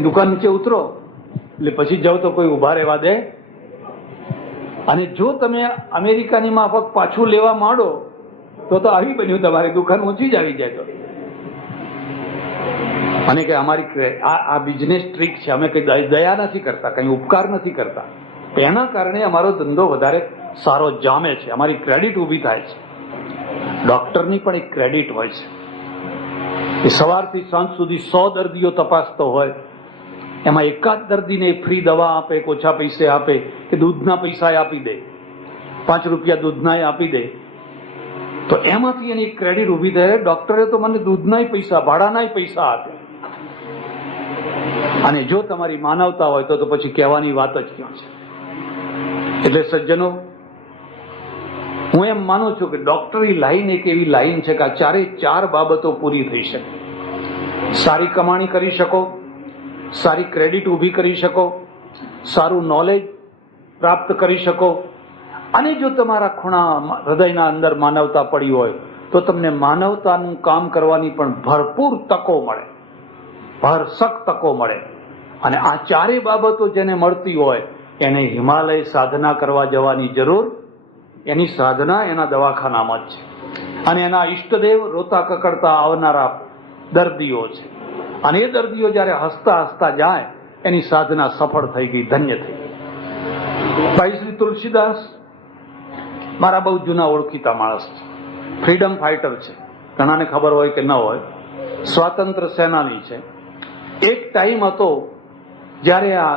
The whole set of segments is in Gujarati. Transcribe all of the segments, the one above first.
દુકાન નીચે ઉતરો એટલે પછી જાઓ તો કોઈ ઉભા રહેવા દે. અને જો તમે અમેરિકાની માફક પાછું લેવા માંડો તો આવી બન્યું, તમારી દુકાન ઊંચી જ આવી જાય. તો અને કે અમારી આ બિઝનેસ ટ્રીક છે, અમે કઈ દયા નથી કરતા, કઈ ઉપકાર નથી કરતા. એના કારણે અમારો ધંધો વધારે સારો જામે છે, અમારી ક્રેડિટ ઊભી થાય છે. ડોક્ટરની પણ એક ક્રેડિટ હોય છે. એ સવારથી સાંજ સુધી 100 દર્દીઓ તપાસતો હોય, એમાં એકાદ દર્દીને ફ્રી દવા આપે, ઓછા પૈસે આપે, કે દૂધના પૈસા આપી દે, 5 રૂપિયા દૂધના આપી દે, તો એમાંથી એની ક્રેડિટ ઊભી થાય. ડોક્ટરે તો મને દૂધના પૈસા, ભાડાના પૈસા આપે. અને જો તમારી માનવતા હોય તો પછી કહેવાની વાત જ ક્યાં છે. એટલે સજ્જનો, હું એમ માનું છું કે ડોક્ટરી લાઈન એક એવી લાઈન છે કે આ 4 બાબતો પૂરી થઈ શકે. સારી કમાણી કરી શકો, સારી ક્રેડિટ ઊભી કરી શકો, સારું નોલેજ પ્રાપ્ત કરી શકો, અને જો તમારા ખૂણા હૃદયના અંદર માનવતા પડી હોય તો તમને માનવતાનું કામ કરવાની પણ ભરપૂર તકો મળે, ભરસક તકો મળે. અને આ 4 બાબતો જેને મળતી હોય એને હિમાલય સાધના કરવા જવાની જરૂર, એની સાધના એના દવાખાનામાં જ છે. અને એના ઈષ્ટદેવ રોતા કકડતા આવનારા દર્દીઓ છે. અને એ દર્દીઓ જયારે હસતા હસતા જાય એની સાધના સફળ થઈ ગઈ, ધન્ય થઈ ગઈ. ભાઈ શ્રી તુલસીદાસ મારા બહુ જૂના ઓળખીતા માણસ છે, ફ્રીડમ ફાઇટર છે, ઘણાને ખબર હોય કે ન હોય, સ્વાતંત્ર્ય સેનાની છે. એક ટાઈમ હતો જ્યારે આ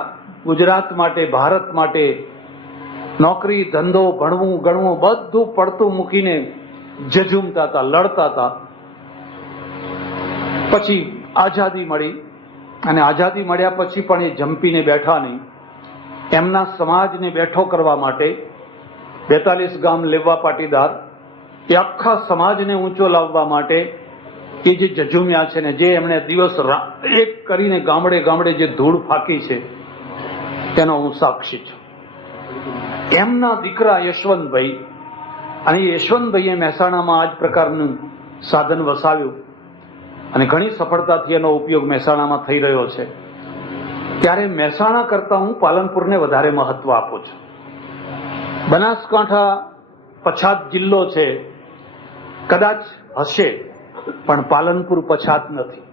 ગુજરાત માટે, ભારત માટે નોકરી, ધંધો, ભણવું ગણવું બધું પડતું મૂકીને ઝઝૂમતા હતા, લડતા હતા. પછી આઝાદી મળી, અને આઝાદી મળ્યા પછી પણ એ જંપીને બેઠા નહીં. એમના સમાજને બેઠો કરવા માટે 42 ગામ લેવા પાટીદાર, એ આખા સમાજને ઊંચો લાવવા માટે એ જે ઝઝૂમ્યા છે ને, જે એમણે દિવસ એક કરીને ગામડે ગામડે જે ધૂળ ફાંકી છે તેનો હું સાક્ષી છું. એમના દીકરા યશવંતભાઈ, અને યશવંતભાઈએ મહેસાણામાં આ જ પ્રકારનું સાધન વસાવ્યું અને ઘણી સફળતાથી એનો ઉપયોગ મહેસાણામાં થઈ રહ્યો છે. ત્યારે મહેસાણા કરતા હું પાલનપુરને વધારે મહત્વ આપું છું. બનાસકાંઠા પછાત જિલ્લો છે, કદાચ હશે, પણ પાલનપુર પછાત નથી.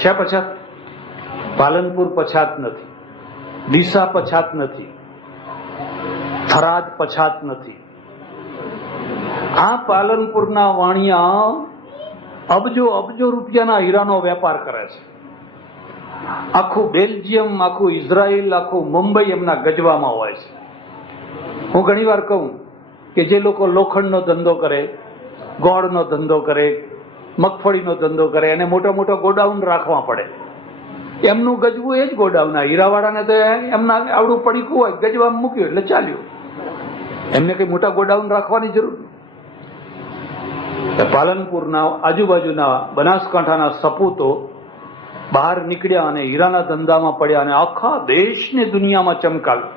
છે પછાત? પાલનપુર પછાત નથી, ડીસા પછાત નથી, થરાદ પછાત નથી. આ પાલનપુરના વાણિયા અબજો અબજો રૂપિયાના હીરાનો વેપાર કરે છે. આખું બેલ્જિયમ, આખું ઇઝરાયલ, આખું મુંબઈ એમના ગજવામાં હોય છે. હું ઘણી વાર કહું કે જે લોકો લોખંડનો ધંધો કરે, ગોળનો ધંધો કરે, મગફળીનો ધંધો કરે, એને મોટા મોટા ગોડાઉન રાખવા પડે. એમનું ગજવું એ જ ગોડાઉન. હીરાવાળાને તો એમના આવડું પડીકું હોય, ગજવામાં મૂક્યું એટલે ચાલ્યું. એમને કઈ મોટા ગોડાઉન રાખવાની જરૂર નથી. પાલનપુરના આજુબાજુના બનાસકાંઠાના સપૂતો બહાર નીકળ્યા અને હીરાના ધંધામાં પડ્યા અને આખા દેશને દુનિયામાં ચમકાવ્યું.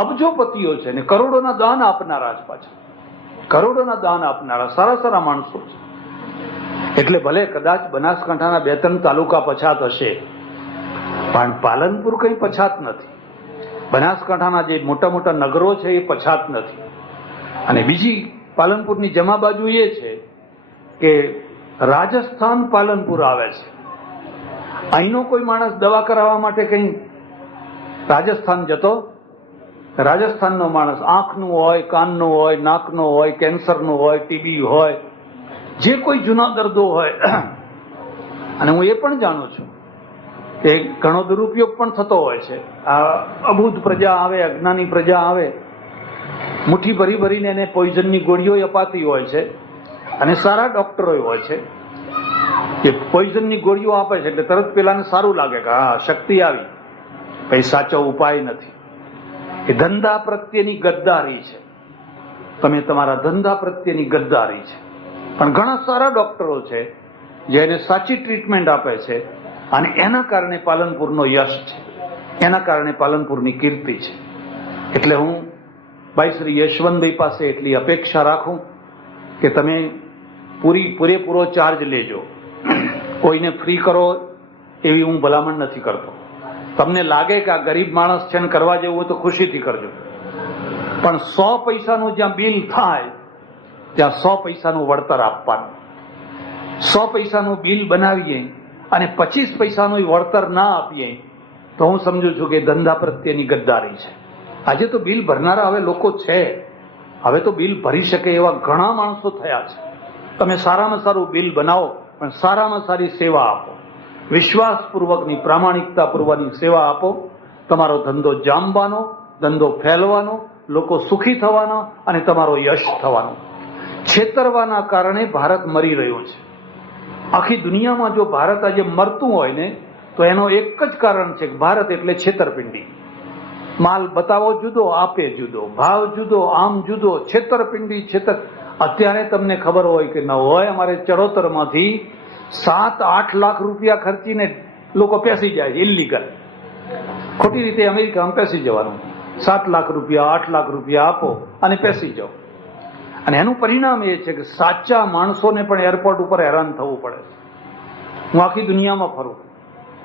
અબજોપતિઓ છે ને કરોડોના દાન આપનારા છે, પાછા કરોડોના દાન આપનારા સારા સારા માણસો છે. એટલે ભલે કદાચ બનાસકાંઠાના 2-3 તાલુકા પછાત હશે, પણ પાલનપુર કઈ પછાત નથી. બનાસકાંઠાના જે મોટા મોટા નગરો છે એ પછાત નથી. અને બીજી પાલનપુરની જમા બાજુ એ છે કે રાજસ્થાન પાલનપુર આવે છે. અહીંનો કોઈ માણસ દવા કરાવવા માટે કઈ રાજસ્થાન જતો? રાજસ્થાનનો માણસ આંખનું હોય, કાનનું હોય, નાકનું હોય, કેન્સરનું હોય, ટીબી હોય, જે કોઈ જૂના દર્દો હોય, અને હું એ પણ જાણું છું કે ઘણો દુરુપયોગ પણ થતો હોય છે. આ અબૂધ પ્રજા આવે, અજ્ઞાની પ્રજા આવે, મુઠ્ઠી ભરી ભરીને એને પોઈઝનની ગોળીઓ અપાતી હોય છે. અને સારા ડોક્ટરો હોય છે કે પોઈઝનની ગોળીઓ આપે છે એટલે તરત પેલાને સારું લાગે કે હા શક્તિ આવી, કઈ સાચો ઉપાય નથી. એ ધંધા પ્રત્યેની ગદ્દારી છે. તમે તમારા ધંધા પ્રત્યેની ગદ્દારી છે. પણ ઘણા સારા ડોક્ટરો છે જે એને સાચી ટ્રીટમેન્ટ આપે છે, અને એના કારણે પાલનપુરનો યશ છે, એના કારણે પાલનપુરની કીર્તિ છે. એટલે હું ભાઈ શ્રી યશવંતભાઈ પાસે એટલી અપેક્ષા રાખું કે તમે પૂરેપૂરો ચાર્જ લેજો. કોઈને ફ્રી કરો એવી હું ભલામણ નથી કરતો. તમને લાગે કે આ ગરીબ માણસ છે ને કરવા જેવું હોય તો ખુશીથી કરજો, પણ 100 પૈસાનું જ્યાં બિલ થાય ત્યાં 100 પૈસાનું વળતર આપવાનું. 100 પૈસાનું બિલ બનાવીએ અને 25 પૈસાનું વળતર ના આપીએ તો હું સમજુ છું કે ધંધા પ્રત્યેની ગદ્દારી છે. આજે તો બિલ ભરનારા હવે લોકો છે, હવે તો બિલ ભરી શકે એવા ઘણા માણસો થયા છે. તમે સારામાં સારું બિલ બનાવો, પણ સારામાં સારી સેવા આપો, વિશ્વાસપૂર્વકની પ્રામાણિકતાપૂર્વકની સેવા આપો. તમારો ધંધો જામવાનો, ધંધો ફેલવાનો, લોકો સુખી થવાના અને તમારો યશ થવાનો. છેતરવાના કારણે ભારત મરી રહ્યું છે. આખી દુનિયામાં જો ભારત આજે મરતું હોય ને તો એનો એક જ કારણ છે કે ભારત એટલે છેતરપિંડી. માલ બતાવો જુદો, આપે જુદો, ભાવ જુદો, આમ જુદો, છેતરપિંડી. અત્યારે તમને ખબર હોય કે ન હોય, અમારે ચડોતરમાંથી 7-8 લાખ રૂપિયા ખર્ચીને લોકો પેસી જાય છે ઇલીગલ. ખોટી રીતે અમેરિકામાં પેસી જવાનું. 7 લાખ રૂપિયા 8 લાખ રૂપિયા આપો અને પેસી જાઓ. અને એનું પરિણામ એ છે કે સાચા માણસોને પણ એરપોર્ટ ઉપર હેરાન થવું પડે. હું આખી દુનિયામાં ફરું,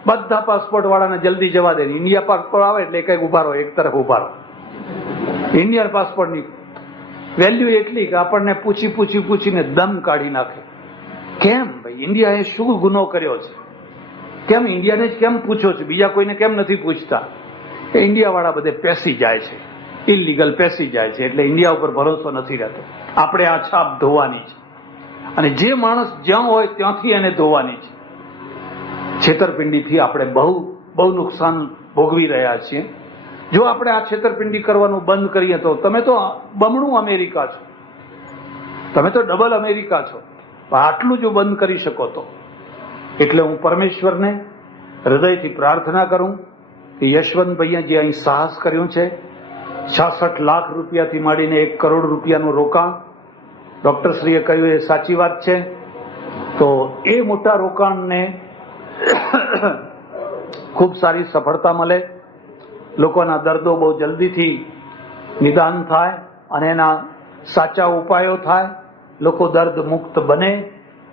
બધા પાસપોર્ટ વાળાને જલ્દી જવા દે. ઇન્ડિયા પાસપોર્ટ આવે એટલે કઈક ઉભા રહો, એક તરફ ઉભા રહો. ઇન્ડિયન પાસપોર્ટની વેલ્યુ એટલી કે આપણને પૂછીને દમ કાઢી નાખે. કેમ ભાઈ, ઇન્ડિયાએ શું ગુનો કર્યો છે? કેમ ઇન્ડિયાને જ કેમ પૂછો છો, બીજા કોઈને કેમ નથી પૂછતા? એ ઇન્ડિયા વાળા બધે પેસી જાય છે, ઇલીગલ પેસી જાય છે, એટલે ઇન્ડિયા ઉપર ભરોસો નથી રહેતો. આપણે આ છાપ ધોવાની છે, અને જે માણસ જ્યાં હોય ત્યાંથી એને ધોવાની છે. છેતરપિંડીથી આપણે બહુ નુકસાન ભોગવી રહ્યા છીએ. જો આપણે આ છેતરપિંડી કરવાનું બંધ કરીએ તો તમે તો બમણું અમેરિકા છો, તમે તો ડબલ અમેરિકા છો. આટલું જો બંધ કરી શકો તો. એટલે હું પરમેશ્વરને હૃદયથી પ્રાર્થના કરું કે યશવંતભાઈએ જે અહીં સાહસ કર્યું છે, 66 લાખ રૂપિયાથી માંડીને 1 કરોડ રૂપિયાનું રોકાણ, ડોક્ટરશ્રીએ કહ્યું એ સાચી વાત છે. તો એ મોટા રોકાણને ખૂબ સારી સફળતા મળે, લોકોના દર્દો બહુ જલ્દીથી નિદાન થાય અને એના સાચા ઉપાયો થાય, લોકો દર્દ મુક્ત બને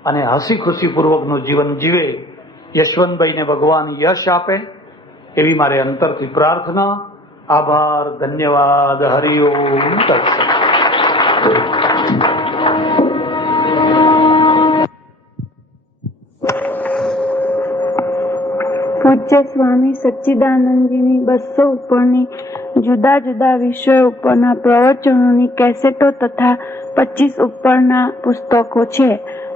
અને હસી ખુશી પૂર્વકનું જીવન જીવે. યશવંતભાઈને ભગવાન યશ આપે એવી મારે અંતરથી પ્રાર્થના. આભાર, ધન્યવાદ. હરિઓમ તત્સત. પૂજ્ય સ્વામી સચ્ચિદાનંદજીની 200 ઉપરની જુદા જુદા વિષયો ઉપરના પ્રવચનોની કેસેટો તથા 25 ઉપરના પુસ્તકો છે.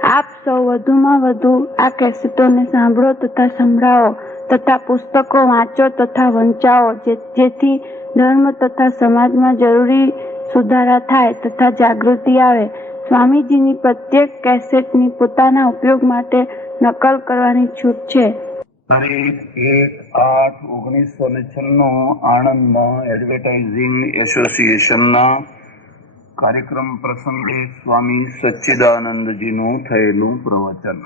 આપ સૌ વધુમાં વધુ આ કેસેટોને સાંભળો તથા સંભળાવો તથા પુસ્તકો વાંચો તથા વંચાવો, જેથી ધર્મ તથા સમાજમાં જરૂરી સુધારા થાય તથા જાગૃતિ આવે. સ્વામીજીની પ્રત્યેક કેસેટની પોતાના ઉપયોગ માટે નકલ કરવાની છૂટ છે. 1-8-1996 આણંદમાં એડવર્ટાઇઝિંગ એસોસિએશનના કાર્યક્રમ પ્રસંગે સ્વામી સચ્ચિદાનંદજીનું થયેલું પ્રવચન.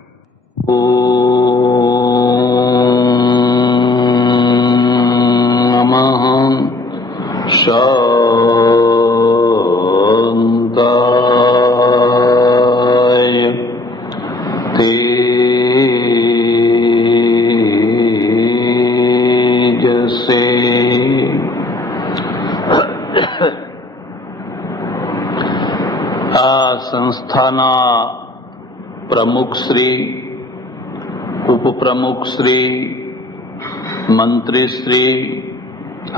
ઓમ નમઃ શાંતાય તેજસે. આ સંસ્થાના પ્રમુખશ્રી, ઉપપ્રમુખશ્રી, મંત્રીશ્રી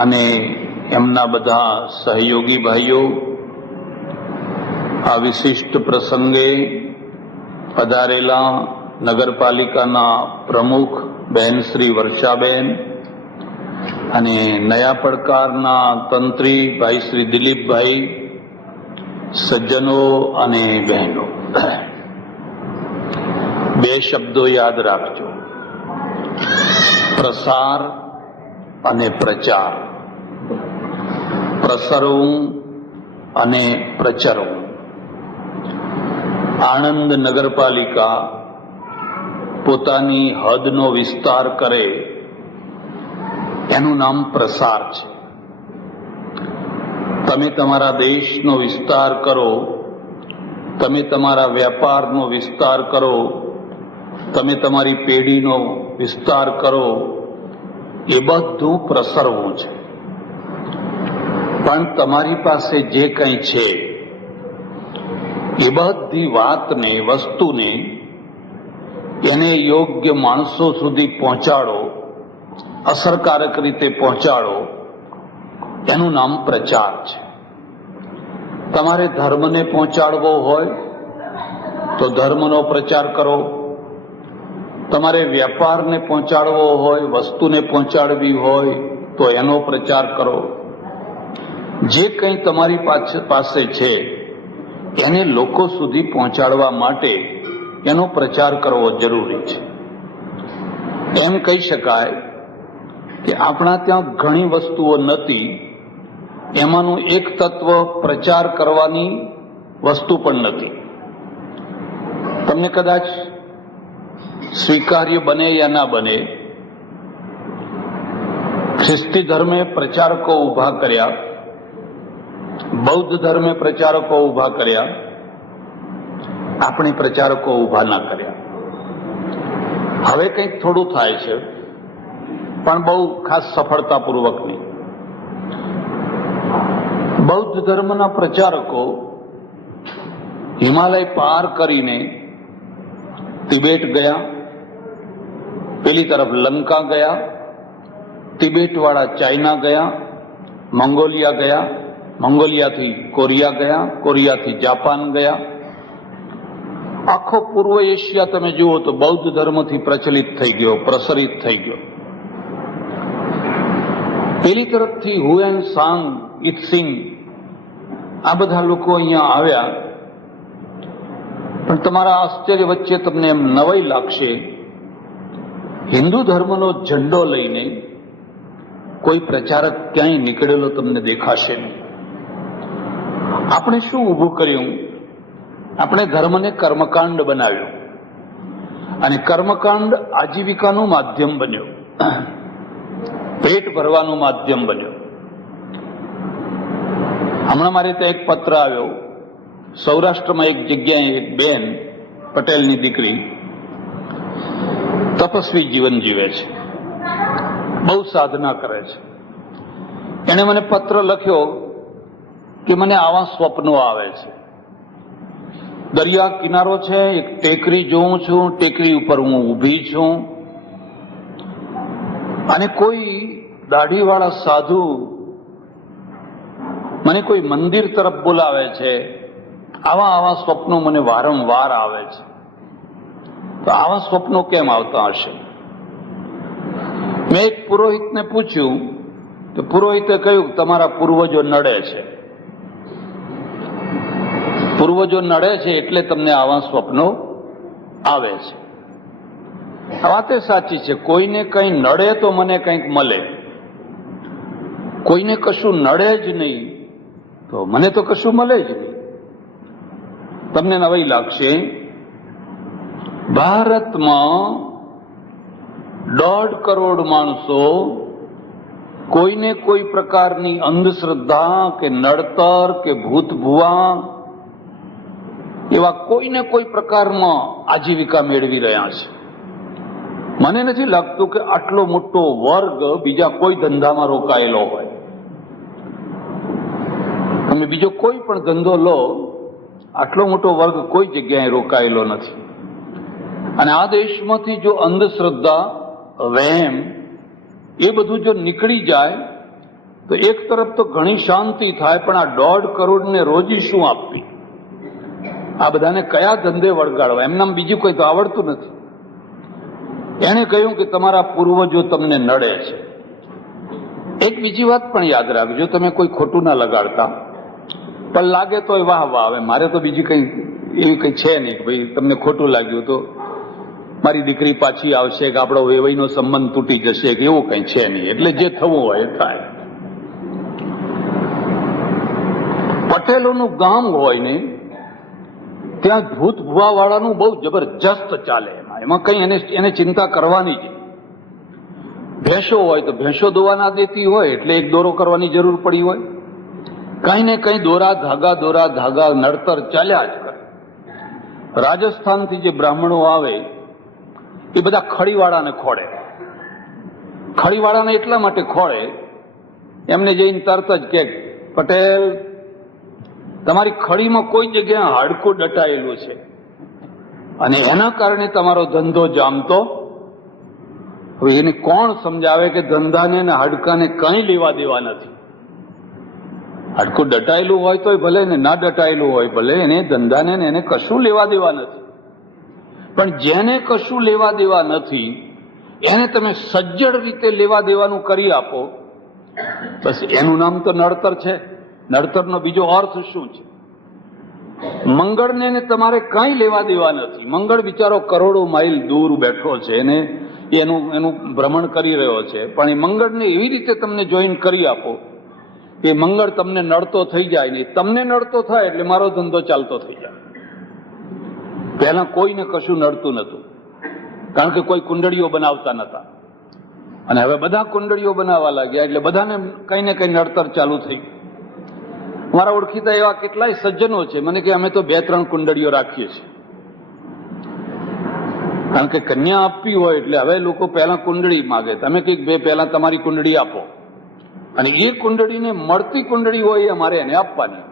અને એમના બધા સહયોગી ભાઈઓ, આ વિશિષ્ટ પ્રસંગે પધારેલા નગરપાલિકાના પ્રમુખ બહેન શ્રી વર્ષાબેન અને નયા પડકારના તંત્રી ભાઈ શ્રી દિલીપભાઈ, સજ્જનો અને બહેનો, 2 શબ્દો યાદ રાખજો: પ્રસાર અને પ્રચાર. પ્રસરવું અને પ્રચરવું. આણંદ નગરપાલિકા પોતાની હદનો વિસ્તાર કરે એનું નામ પ્રસાર છે. તમે તમારા દેશનો વિસ્તાર કરો, તમે તમારા વેપારનો વિસ્તાર કરો, તમે તમારી પેઢીનો વિસ્તાર કરો, એ બધું પ્રસરવું છે. પણ તમારી પાસે જે કંઈ છે એ બધી વાતને, વસ્તુને એને યોગ્ય માણસો સુધી પહોંચાડો, અસરકારક રીતે પહોંચાડો, એનું નામ પ્રચાર છે. તમારે ધર્મને પહોંચાડવો હોય તો ધર્મનો પ્રચાર કરો. તમારે વેપારને પહોંચાડવો હોય, વસ્તુને પહોંચાડવી હોય તો એનો પ્રચાર કરો. જે કંઈ તમારી પાસે છે એને લોકો સુધી પહોંચાડવા માટે એનો પ્રચાર કરવો જરૂરી છે. એમ કહી શકાય કે આપણા ત્યાં ઘણી વસ્તુઓ નથી, એમાંનું એક તત્વ પ્રચાર કરવાની વસ્તુ પણ નથી. તમને કદાચ સ્વીકાર્ય બને યા ના બને, ખ્રિસ્તી ધર્મે પ્રચારકો ઉભા કર્યા, બૌદ્ધ ધર્મે પ્રચારકો ઉભા કર્યા, આપણે પ્રચારકો ઉભા ના કર્યા. હવે કંઈક થોડું થાય છે, પણ બહુ ખાસ સફળતાપૂર્વક નહીં. બૌદ્ધ ધર્મના પ્રચારકો હિમાલય પાર કરીને તિબેટ ગયા, પેલી તરફ લંકા ગયા, તિબેટ વાળા ચાઇના ગયા, મંગોલિયા ગયા, મંગોલિયાથી કોરિયા ગયા, કોરિયાથી જાપાન ગયા. આખો પૂર્વ એશિયા તમે જુઓ તો બૌદ્ધ ધર્મથી પ્રચલિત થઈ ગયો, પ્રસરિત થઈ ગયો. પેલી તરફથી હુએન સાંગ, ઇત્સિંગ, આ બધા લોકો અહીંયા આવ્યા. પણ તમારા આશ્ચર્ય વચ્ચે તમને એમ નવાઈ લાગશે, હિન્દુ ધર્મનો ઝંડો લઈને કોઈ પ્રચારક ક્યાંય નીકળેલો તમને દેખાશે નહીં. આપણે શું ઊભું કર્યું? આપણે ધર્મને કર્મકાંડ બનાવ્યું, અને કર્મકાંડ આજીવિકાનું માધ્યમ બન્યું, પેટ ભરવાનું માધ્યમ બન્યું. હમણાં મારે ત્યાં એક પત્ર આવ્યો, સૌરાષ્ટ્રમાં એક જગ્યાએ એક બેન, પટેલની દીકરી, તપસ્વી જીવન જીવે છે, બહુ સાધના કરે છે. એણે મને પત્ર લખ્યો કે મને આવા સ્વપ્નો આવે છે. દરિયા કિનારો છે, એક ટેકરી જોઉં છું, ટેકરી ઉપર હું ઊભી છું, અને કોઈ દાઢીવાળા સાધુ મને કોઈ મંદિર તરફ બોલાવે છે. આવા સ્વપ્નો મને વારંવાર આવે છે. તો આવા સ્વપ્નો કેમ આવતા હશે? મેં એક પુરોહિતને પૂછ્યું, તો પુરોહિતે કહ્યું તમારા પૂર્વજો નડે છે, પૂર્વજો નડે છે એટલે તમને આવા સ્વપ્નો આવે છે. આ વાત સાચી છે. કોઈને કંઈ નડે તો મને કંઈક મળે, કોઈને કશું નડે જ નહીં તો મને તો કશું મળે જ નહીં. તમને નવાઈ લાગશે, ભારતમાં 1.5 કરોડ માણસો કોઈને કોઈ પ્રકારની અંધશ્રદ્ધા કે નડતર કે ભૂત ભુવા એવા કોઈને કોઈ પ્રકારમાં આજીવિકા મેળવી રહ્યા છે. મને નથી લાગતું કે આટલો મોટો વર્ગ બીજા કોઈ ધંધામાં રોકાયેલો હોય. તમે બીજો કોઈ પણ ધંધો લો, આટલો મોટો વર્ગ કોઈ જગ્યાએ રોકાયેલો નથી. અને આ દેશમાંથી જો અંધશ્રદ્ધા, વહેમ એ બધું જો નીકળી જાય તો એક તરફ તો ઘણી શાંતિ થાય, પણ આ 1.5 કરોડને રોજી શું આપવી? આ બધાને કયા ધંધે વળગાડવા? એમનામ બીજું કંઈ તો આવડતું નથી. એણે કહ્યું કે તમારા પૂર્વજો તમને નડે છે. એક બીજી વાત પણ યાદ રાખજો, તમે કોઈ ખોટું ના લગાડતા, પણ લાગે તો વાહ વાહ. હવે મારે તો બીજી કંઈ એવી કંઈ છે નહીં, ભાઈ તમને ખોટું લાગ્યું તો મારી દીકરી પાછી આવશે કે આપણો વેવાઈનો સંબંધ તૂટી જશે કે એવું કંઈ છે નહીં. એટલે જે થવું હોય એ થાય. પટેલોનું ગામ હોય ને ત્યાં ભૂત ભુવા વાળાનું બહુ જબરજસ્ત ચાલે. એમાં કંઈ એને ચિંતા કરવાની જ. ભેંસો હોય તો ભેંસો દોવા ના દેતી હોય એટલે એક દોરો કરવાની જરૂર પડી હોય. કંઈ ને કંઈ દોરા ધાગા નડતર ચાલ્યા જ કરે. રાજસ્થાનથી જે બ્રાહ્મણો આવે એ બધા ખડીવાળાને ખોળે. ખડીવાળાને એટલા માટે ખોળે, એમને જઈને તરત જ કે પટેલ તમારી ખડીમાં કોઈ જગ્યાએ હાડકું દટાયેલું છે અને એના કારણે તમારો ધંધો જામતો. હવે એને કોણ સમજાવે કે ધંધાને ને હાડકાને કંઈ લેવા દેવા નથી. હાડકું દટાયેલું હોય તોય ભલે ને ના દટાયેલું હોય ભલે, એને ધંધાને ને એને કશું લેવા દેવા નથી. પણ જેને કશું લેવા દેવા નથી એને તમે સજ્જડ રીતે લેવા દેવાનું કરી આપો, બસ એનું નામ તો નડતર છે. નડતરનો બીજો અર્થ શું છે? મંગળને ને તમારે કંઈ લેવા દેવા નથી. મંગળ બિચારો કરોડો માઇલ દૂર બેઠો છે, એને એનું ભ્રમણ કરી રહ્યો છે, પણ એ મંગળને એવી રીતે તમને જોઈન કરી આપો કે મંગળ તમને નડતો થઈ જાય નહીં. તમને નડતો થાય એટલે મારો ધંધો ચાલતો થઈ જાય. પહેલા કોઈને કશું નડતું નતું, કારણ કે કોઈ કુંડળીઓ બનાવતા નતા, અને હવે બધા કુંડળીઓ બનાવવા લાગ્યા એટલે બધાને કઈ ને કઈ નડતર ચાલુ થઈ. મારા ઓળખીતા એવા કેટલાય સજ્જનો છે, મને કે અમે તો 2-3 કુંડળીઓ રાખીએ છીએ, કારણ કે કન્યા આપવી હોય એટલે હવે લોકો પહેલા કુંડળી માગે. તમે કંઈક પહેલા તમારી કુંડળી આપો, અને એ કુંડળીને મળતી કુંડળી હોય એ અમારે એને આપવાની,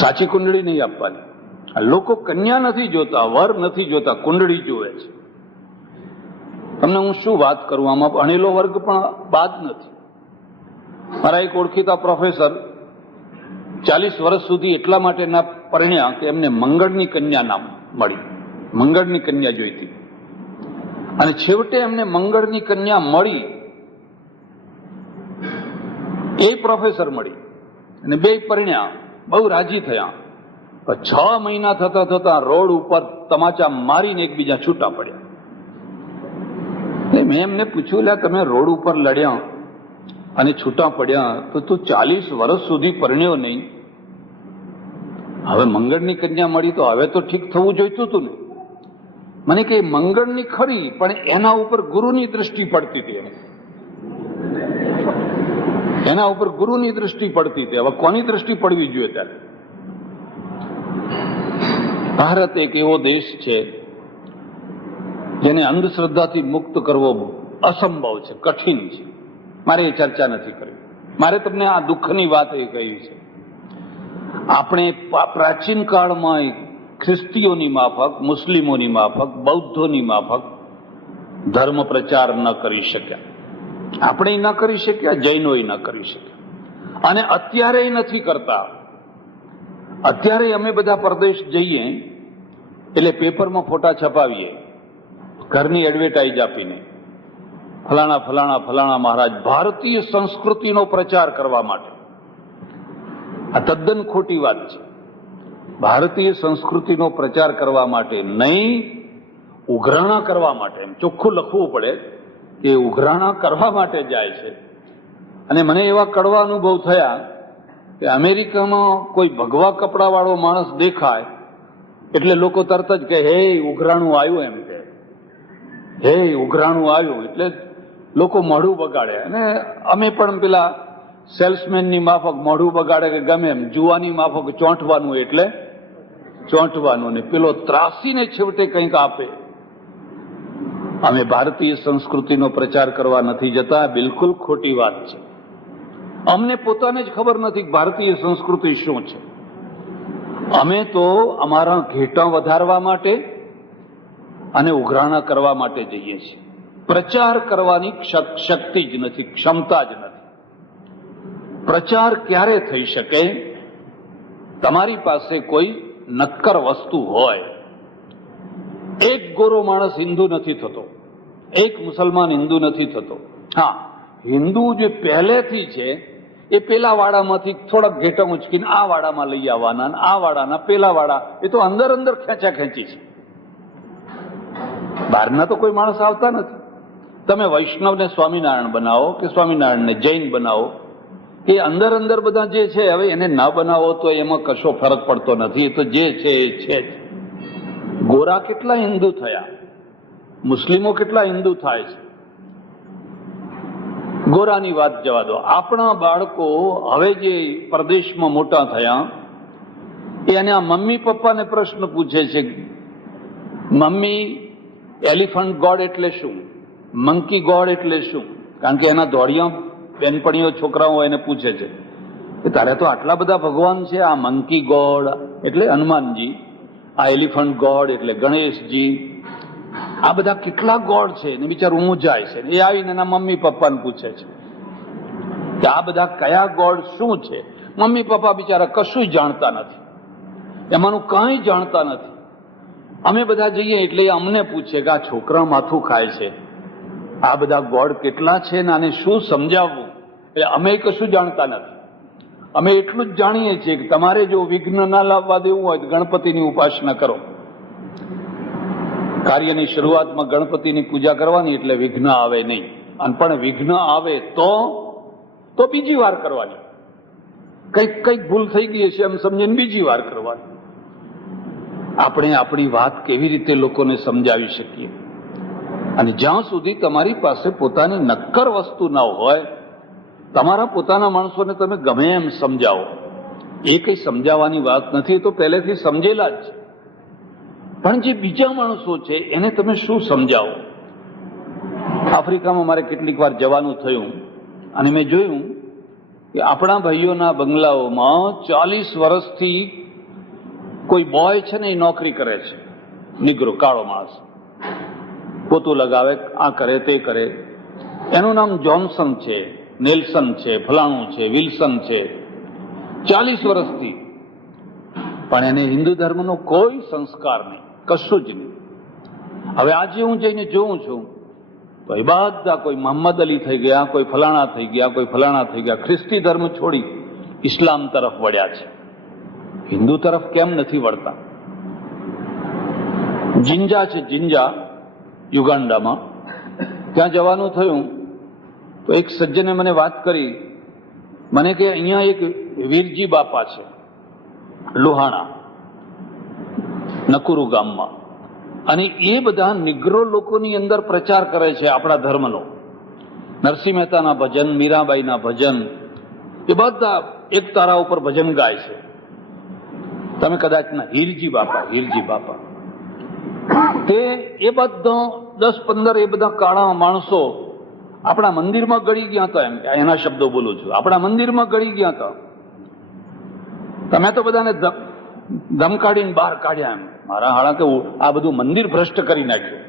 સાચી કુંડળી નહીં આપવાની. લોકો કન્યા નથી જોતા, વર નથી જોતા, કુંડળી જોવે છે. તમને હું શું વાત કરું, આમાં ભણેલો વર્ગ પણ બાદ નથી. મારા એક ઓળખીતા પ્રોફેસર 40 વર્ષ સુધી એટલા માટે ના પરણ્યા કે એમને મંગળની કન્યા નામ મળી, મંગળની કન્યા જોઈતી, અને છેવટે એમને મંગળની કન્યા મળી. એ પ્રોફેસર મળી અને 2 પરણ્યા, બહુ રાજી થયા. 6 મહિના થતા થતા રોડ ઉપર તમાચા મારીને એકબીજા છૂટા પડ્યા. મેં એમને પૂછ્યું, લે તમે રોડ ઉપર લડ્યા અને છૂટા પડ્યા તો તું 40 વર્ષ સુધી પરણ્યો નહીં, હવે મંગળની કન્યા મળી તો હવે તો ઠીક થવું જોઈતું હતું ને. મને કે મંગળની ખરી, પણ એના ઉપર ગુરુની દૃષ્ટિ પડતી હતી, એના ઉપર ગુરુની દૃષ્ટિ પડતી હતી. હવે કોની દૃષ્ટિ પડવી જોઈએ? ત્યારે ભારત એક એવો દેશ છે જેને અંધશ્રદ્ધાથી મુક્ત કરવો અસંભવ છે, કઠિન છે. મારે એ ચર્ચા નથી કરવી. મારે તમને આ દુઃખની વાત એ કહી છે, આપણે પ્રાચીન કાળમાં ખ્રિસ્તીઓની માફક, મુસ્લિમોની માફક, બૌદ્ધોની માફક ધર્મ પ્રચાર ન કરી શક્યા. આપણે ન કરી શક્યા, જૈનોય ન કરી શક્યા, અને અત્યારે નથી કરતા. અત્યારે અમે બધા પરદેશ જઈએ એટલે પેપરમાં ફોટા છપાવીએ, ઘરની એડવર્ટાઇઝ આપીને, ફલાણા ફલાણા ફલાણા મહારાજ, ભારતીય સંસ્કૃતિનો પ્રચાર કરવા માટે. આ તદ્દન ખોટી વાત છે. ભારતીય સંસ્કૃતિનો પ્રચાર કરવા માટે નહીં, ઉઘરાણા કરવા માટે. એમ ચોખ્ખું લખવું પડે કે ઉઘરાણા કરવા માટે જાય છે. અને મને એવા કડવા અનુભવ થયા કે અમેરિકામાં કોઈ ભગવા કપડાવાળો માણસ દેખાય એટલે લોકો તરત જ કહે, હે ઉઘરાણું આવ્યું, એમ કે હે ઉઘરાણું આવ્યું, એટલે લોકો મોઢું બગાડે. અને અમે પણ પેલા સેલ્સમેનની માફક મોઢું બગાડે કે ગમે એમ, જુવાની માફક ચોંટવાનું એટલે ચોંટવાનું, ને પેલો ત્રાસીને છેવટે કંઈક આપે. અમે ભારતીય સંસ્કૃતિનો પ્રચાર કરવા નથી જતા, બિલકુલ ખોટી વાત છે. અમને પોતાને જ ખબર નથી કે ભારતીય સંસ્કૃતિ શું છે. અમે તો અમારા ઘેટાં વધારવા માટે અને ઉઘરાણા કરવા માટે જઈએ છીએ. પ્રચાર કરવાની શક્તિ જ નથી, ક્ષમતા જ નથી. પ્રચાર ક્યારે થઈ શકે? તમારી પાસે કોઈ નક્કર વસ્તુ હોય. એક ગોરો માણસ હિન્દુ નથી થતો, એક મુસલમાન હિન્દુ નથી થતો. હા, હિન્દુ જે પહેલેથી છે એ પેલા વાડામાંથી થોડાક ઘેટા ઉંચકીને આ વાડામાં લઈ આવવાના, આ વાડાના પેલા વાડા, એ તો અંદર અંદર ખેંચા ખેંચી છે. બહારના તો કોઈ માણસ આવતા નથી. તમે વૈષ્ણવને સ્વામિનારાયણ બનાવો કે સ્વામિનારાયણને જૈન બનાવો, એ અંદર અંદર બધા જે છે, હવે એને ના બનાવો તો એમાં કશો ફરક પડતો નથી. એ તો જે છે એ છે જ. ગોરા કેટલા હિન્દુ થયા, મુસ્લિમો કેટલા હિન્દુ થાય છે, ગોરાની વાત જવા દો. આપણા બાળકો હવે જે પ્રદેશમાં મોટા થયા એ અને આ મમ્મી પપ્પાને પ્રશ્ન પૂછે છે, મમ્મી એલિફન્ટ ગોડ એટલે શું, મંકી ગોડ એટલે શું? કારણ કે એના દોડિયા બેનપણીઓ છોકરાઓ એને પૂછે છે કે તારે તો આટલા બધા ભગવાન છે, આ મંકી ગોડ એટલે હનુમાનજી, આ એલિફન્ટ ગોડ એટલે ગણેશજી, આ બધા કેટલા ગોડ છે? ને બિચારું મૂંઝાય છે. એ આવીને એના મમ્મી પપ્પાને પૂછે છે કે આ બધા કયા ગોડ શું છે? મમ્મી પપ્પા બિચારા કશું જાણતા નથી, એમાંનું કંઈ જાણતા નથી. અમે બધા જઈએ એટલે અમને પૂછે કે આ છોકરા માથું ખાય છે, આ બધા ગોડ કેટલા છે ને આને શું સમજાવવું? એટલે અમે કશું જાણતા નથી. અમે એટલું જ જાણીએ છીએ કે તમારે જો વિઘ્ન ના લાવવા દેવું હોય તો ગણપતિની ઉપાસના કરો. કાર્યની શરૂઆતમાં ગણપતિની પૂજા કરવાની એટલે વિઘ્ન આવે નહીં, અને પણ વિઘ્ન આવે તો બીજી વાર કરવાની. કઈક ભૂલ થઈ ગઈ છે એમ સમજીને બીજી વાર કરવાની. આપણે આપણી વાત કેવી રીતે લોકોને સમજાવી શકીએ? અને જ્યાં સુધી તમારી પાસે પોતાની નક્કર વસ્તુ ના હોય, તમારા પોતાના માણસોને તમે ગમે એમ સમજાવો, એ કઈ સમજાવવાની વાત નથી, એ તો પહેલેથી સમજેલા જ છે. પણ જે બીજા માણસો છે એને તમે શું સમજાવો? આફ્રિકામાં મારે કેટલીક વાર જવાનું થયું અને મેં જોયું કે આપણા ભાઈઓના બંગલાઓમાં 40 વર્ષથી કોઈ બોય છે ને એ નોકરી કરે છે, નીગ્રો, કાળો માણસ, પોતું લગાવે, આ કરે તે કરે. એનું નામ જોન્સન છે, નેલ્સન છે, ફલાણું છે, વિલ્સન છે, 40 વર્ષથી. પણ એને હિન્દુ ધર્મનો કોઈ સંસ્કાર નહીં, કશું જ નહીં. હવે આજે હું જઈને જોઉં છું તો એ બધા કોઈ મોહમ્મદ અલી થઈ ગયા, કોઈ ફલાણા થઈ ગયા, કોઈ ફલાણા થઈ ગયા, ખ્રિસ્તી ધર્મ છોડી ઇસ્લામ તરફ વળ્યા છે. હિન્દુ તરફ કેમ નથી વળતા? જિંજા છે, જિંજા, યુગાન્ડામાં, ત્યાં જવાનું થયું તો એક સજ્જને મને વાત કરી, મને કે અહીંયા એક વીરજી બાપા છે લોહાણા, નકુરુ ગામમાં, અને એ બધા નિગ્રો લોકોની અંદર પ્રચાર કરે છે આપણા ધર્મનો. નરસિંહ મહેતાના ભજન, મીરાબાઈના ભજન, એ બધા એક તારા ઉપર ભજન ગાય છે. તમે કદાચ ના, હીરજી બાપા તે એ બધા 10-15 એ બધા કાળા માણસો આપણા મંદિરમાં ગળી ગયા હતા. એમ એના શબ્દો બોલું છું, આપણા મંદિરમાં ગળી ગયા હતા. તમે તો બધાને ધમકાડીને બહાર કાઢ્યા. એમ મારા હાળા કે આ બધું મંદિર ભ્રષ્ટ કરી નાખ્યું,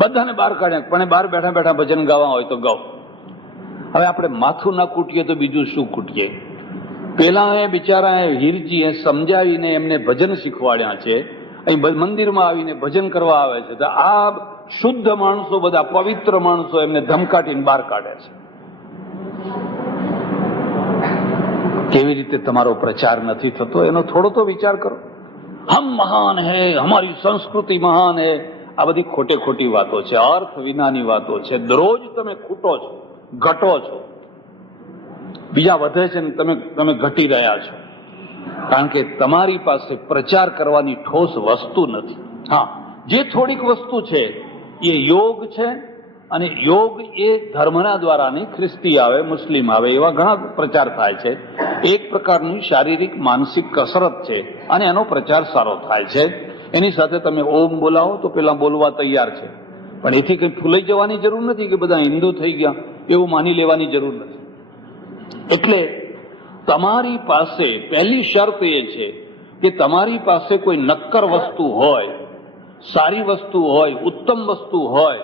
બધાને બહાર કાઢ્યા. પણ બહાર બેઠા બેઠા ભજન ગાવા હોય તો ગાઓ. હવે આપણે માથું ના કૂટીએ તો બીજું શું કૂટીએ? પેલા એ બિચારા હીરજીએ સમજાવીને એમને ભજન શીખવાડ્યા છે, અહીં મંદિરમાં આવીને ભજન કરવા આવે છે, તો આ શુદ્ધ માણસો, બધા પવિત્ર માણસો એમને ધમકાટીને બહાર કાઢે છે. કેવી રીતે તમારો પ્રચાર નથી થતો એનો થોડો તો વિચાર કરો. હમ મહાન હૈ, હમારી સંસ્કૃતિ મહાન હૈ, આ બધી ખોટે ખોટી વાતો છે, અર્થ વિનાની વાતો છે. દરરોજ તમે ખૂટો છો, ઘટો છો, બીજા વધે છે ને તમે ઘટી રહ્યા છો, કારણ કે તમારી પાસે પ્રચાર કરવાની ઠોસ વસ્તુ નથી. હા, જે થોડીક વસ્તુ છે એ યોગ છે, અને યોગ એ ધર્મના દ્વારા નહીં, ખ્રિસ્તી આવે, મુસ્લિમ આવે, એવા ઘણા પ્રચાર થાય છે. એક પ્રકારની શારીરિક માનસિક કસરત છે અને એનો પ્રચાર સારો થાય છે. એની સાથે તમે ઓમ બોલાવો તો પેલા બોલવા તૈયાર છે, પણ એથી કંઈ ફૂલાઈ જવાની જરૂર નથી કે બધા હિન્દુ થઈ ગયા એવું માની લેવાની જરૂર નથી. એટલે તમારી પાસે પહેલી શરત એ છે કે તમારી પાસે કોઈ નક્કર વસ્તુ હોય, સારી વસ્તુ હોય, ઉત્તમ વસ્તુ હોય,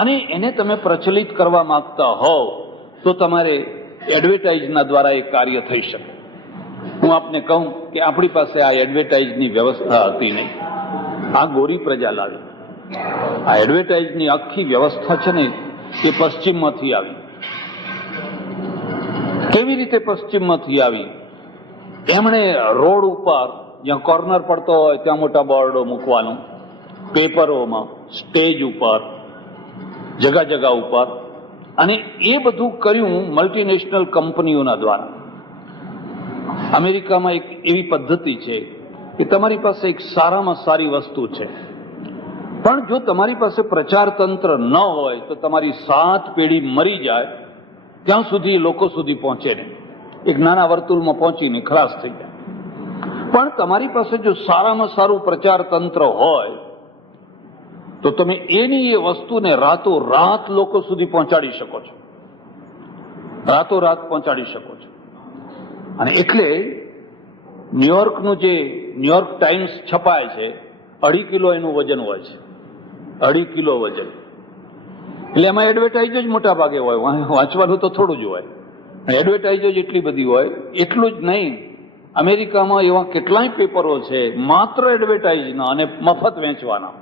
અને એને તમે પ્રચલિત કરવા માંગતા હોવ તો તમારે એડવર્ટાઇઝના દ્વારા એ કાર્ય થઈ શકે. હું આપને કહું કે આપણી પાસે આ એડવર્ટાઇઝની વ્યવસ્થા હતી નહીં, આ ગોરી પ્રજા લાવી. આ એડવર્ટાઇઝની આખી વ્યવસ્થા છે ને એ પશ્ચિમમાંથી આવી. કેવી રીતે પશ્ચિમમાંથી આવી? એમણે રોડ ઉપર જ્યાં કોર્નર પડતો હોય ત્યાં મોટા બોર્ડો મૂકવાનું, પેપરોમાં, સ્ટેજ ઉપર, જગા જગા ઉપર, અને એ બધું કર્યું મલ્ટીનેશનલ કંપનીઓના દ્વારા. અમેરિકામાં એક એવી પદ્ધતિ છે કે તમારી પાસે એક સારામાં સારી વસ્તુ છે, પણ જો તમારી પાસે પ્રચાર તંત્ર ન હોય તો તમારી 7 પેઢી મરી જાય ત્યાં સુધી લોકો સુધી પહોંચે નહીં. એક નાના વર્તુળમાં પહોંચીને ખલાસ થઈ જાય. પણ તમારી પાસે જો સારામાં સારું પ્રચાર તંત્ર હોય તો તમે એની એ વસ્તુને રાતોરાત લોકો સુધી પહોંચાડી શકો છો, રાતોરાત પહોંચાડી શકો છો. અને એટલે ન્યુયોર્કનું જે ન્યુયોર્ક ટાઈમ્સ છપાય છે, 2.5 કિલો એનું વજન હોય છે, 2.5 કિલો વજન. એટલે એમાં એડવર્ટાઇઝ જ મોટા ભાગે હોય, વાંચવાનું તો થોડું જ હોય, એડવર્ટાઇઝ જ એટલી બધી હોય. એટલું જ નહીં, અમેરિકામાં એવા કેટલાય પેપરો છે માત્ર એડવર્ટાઇઝના અને મફત વેચવાના,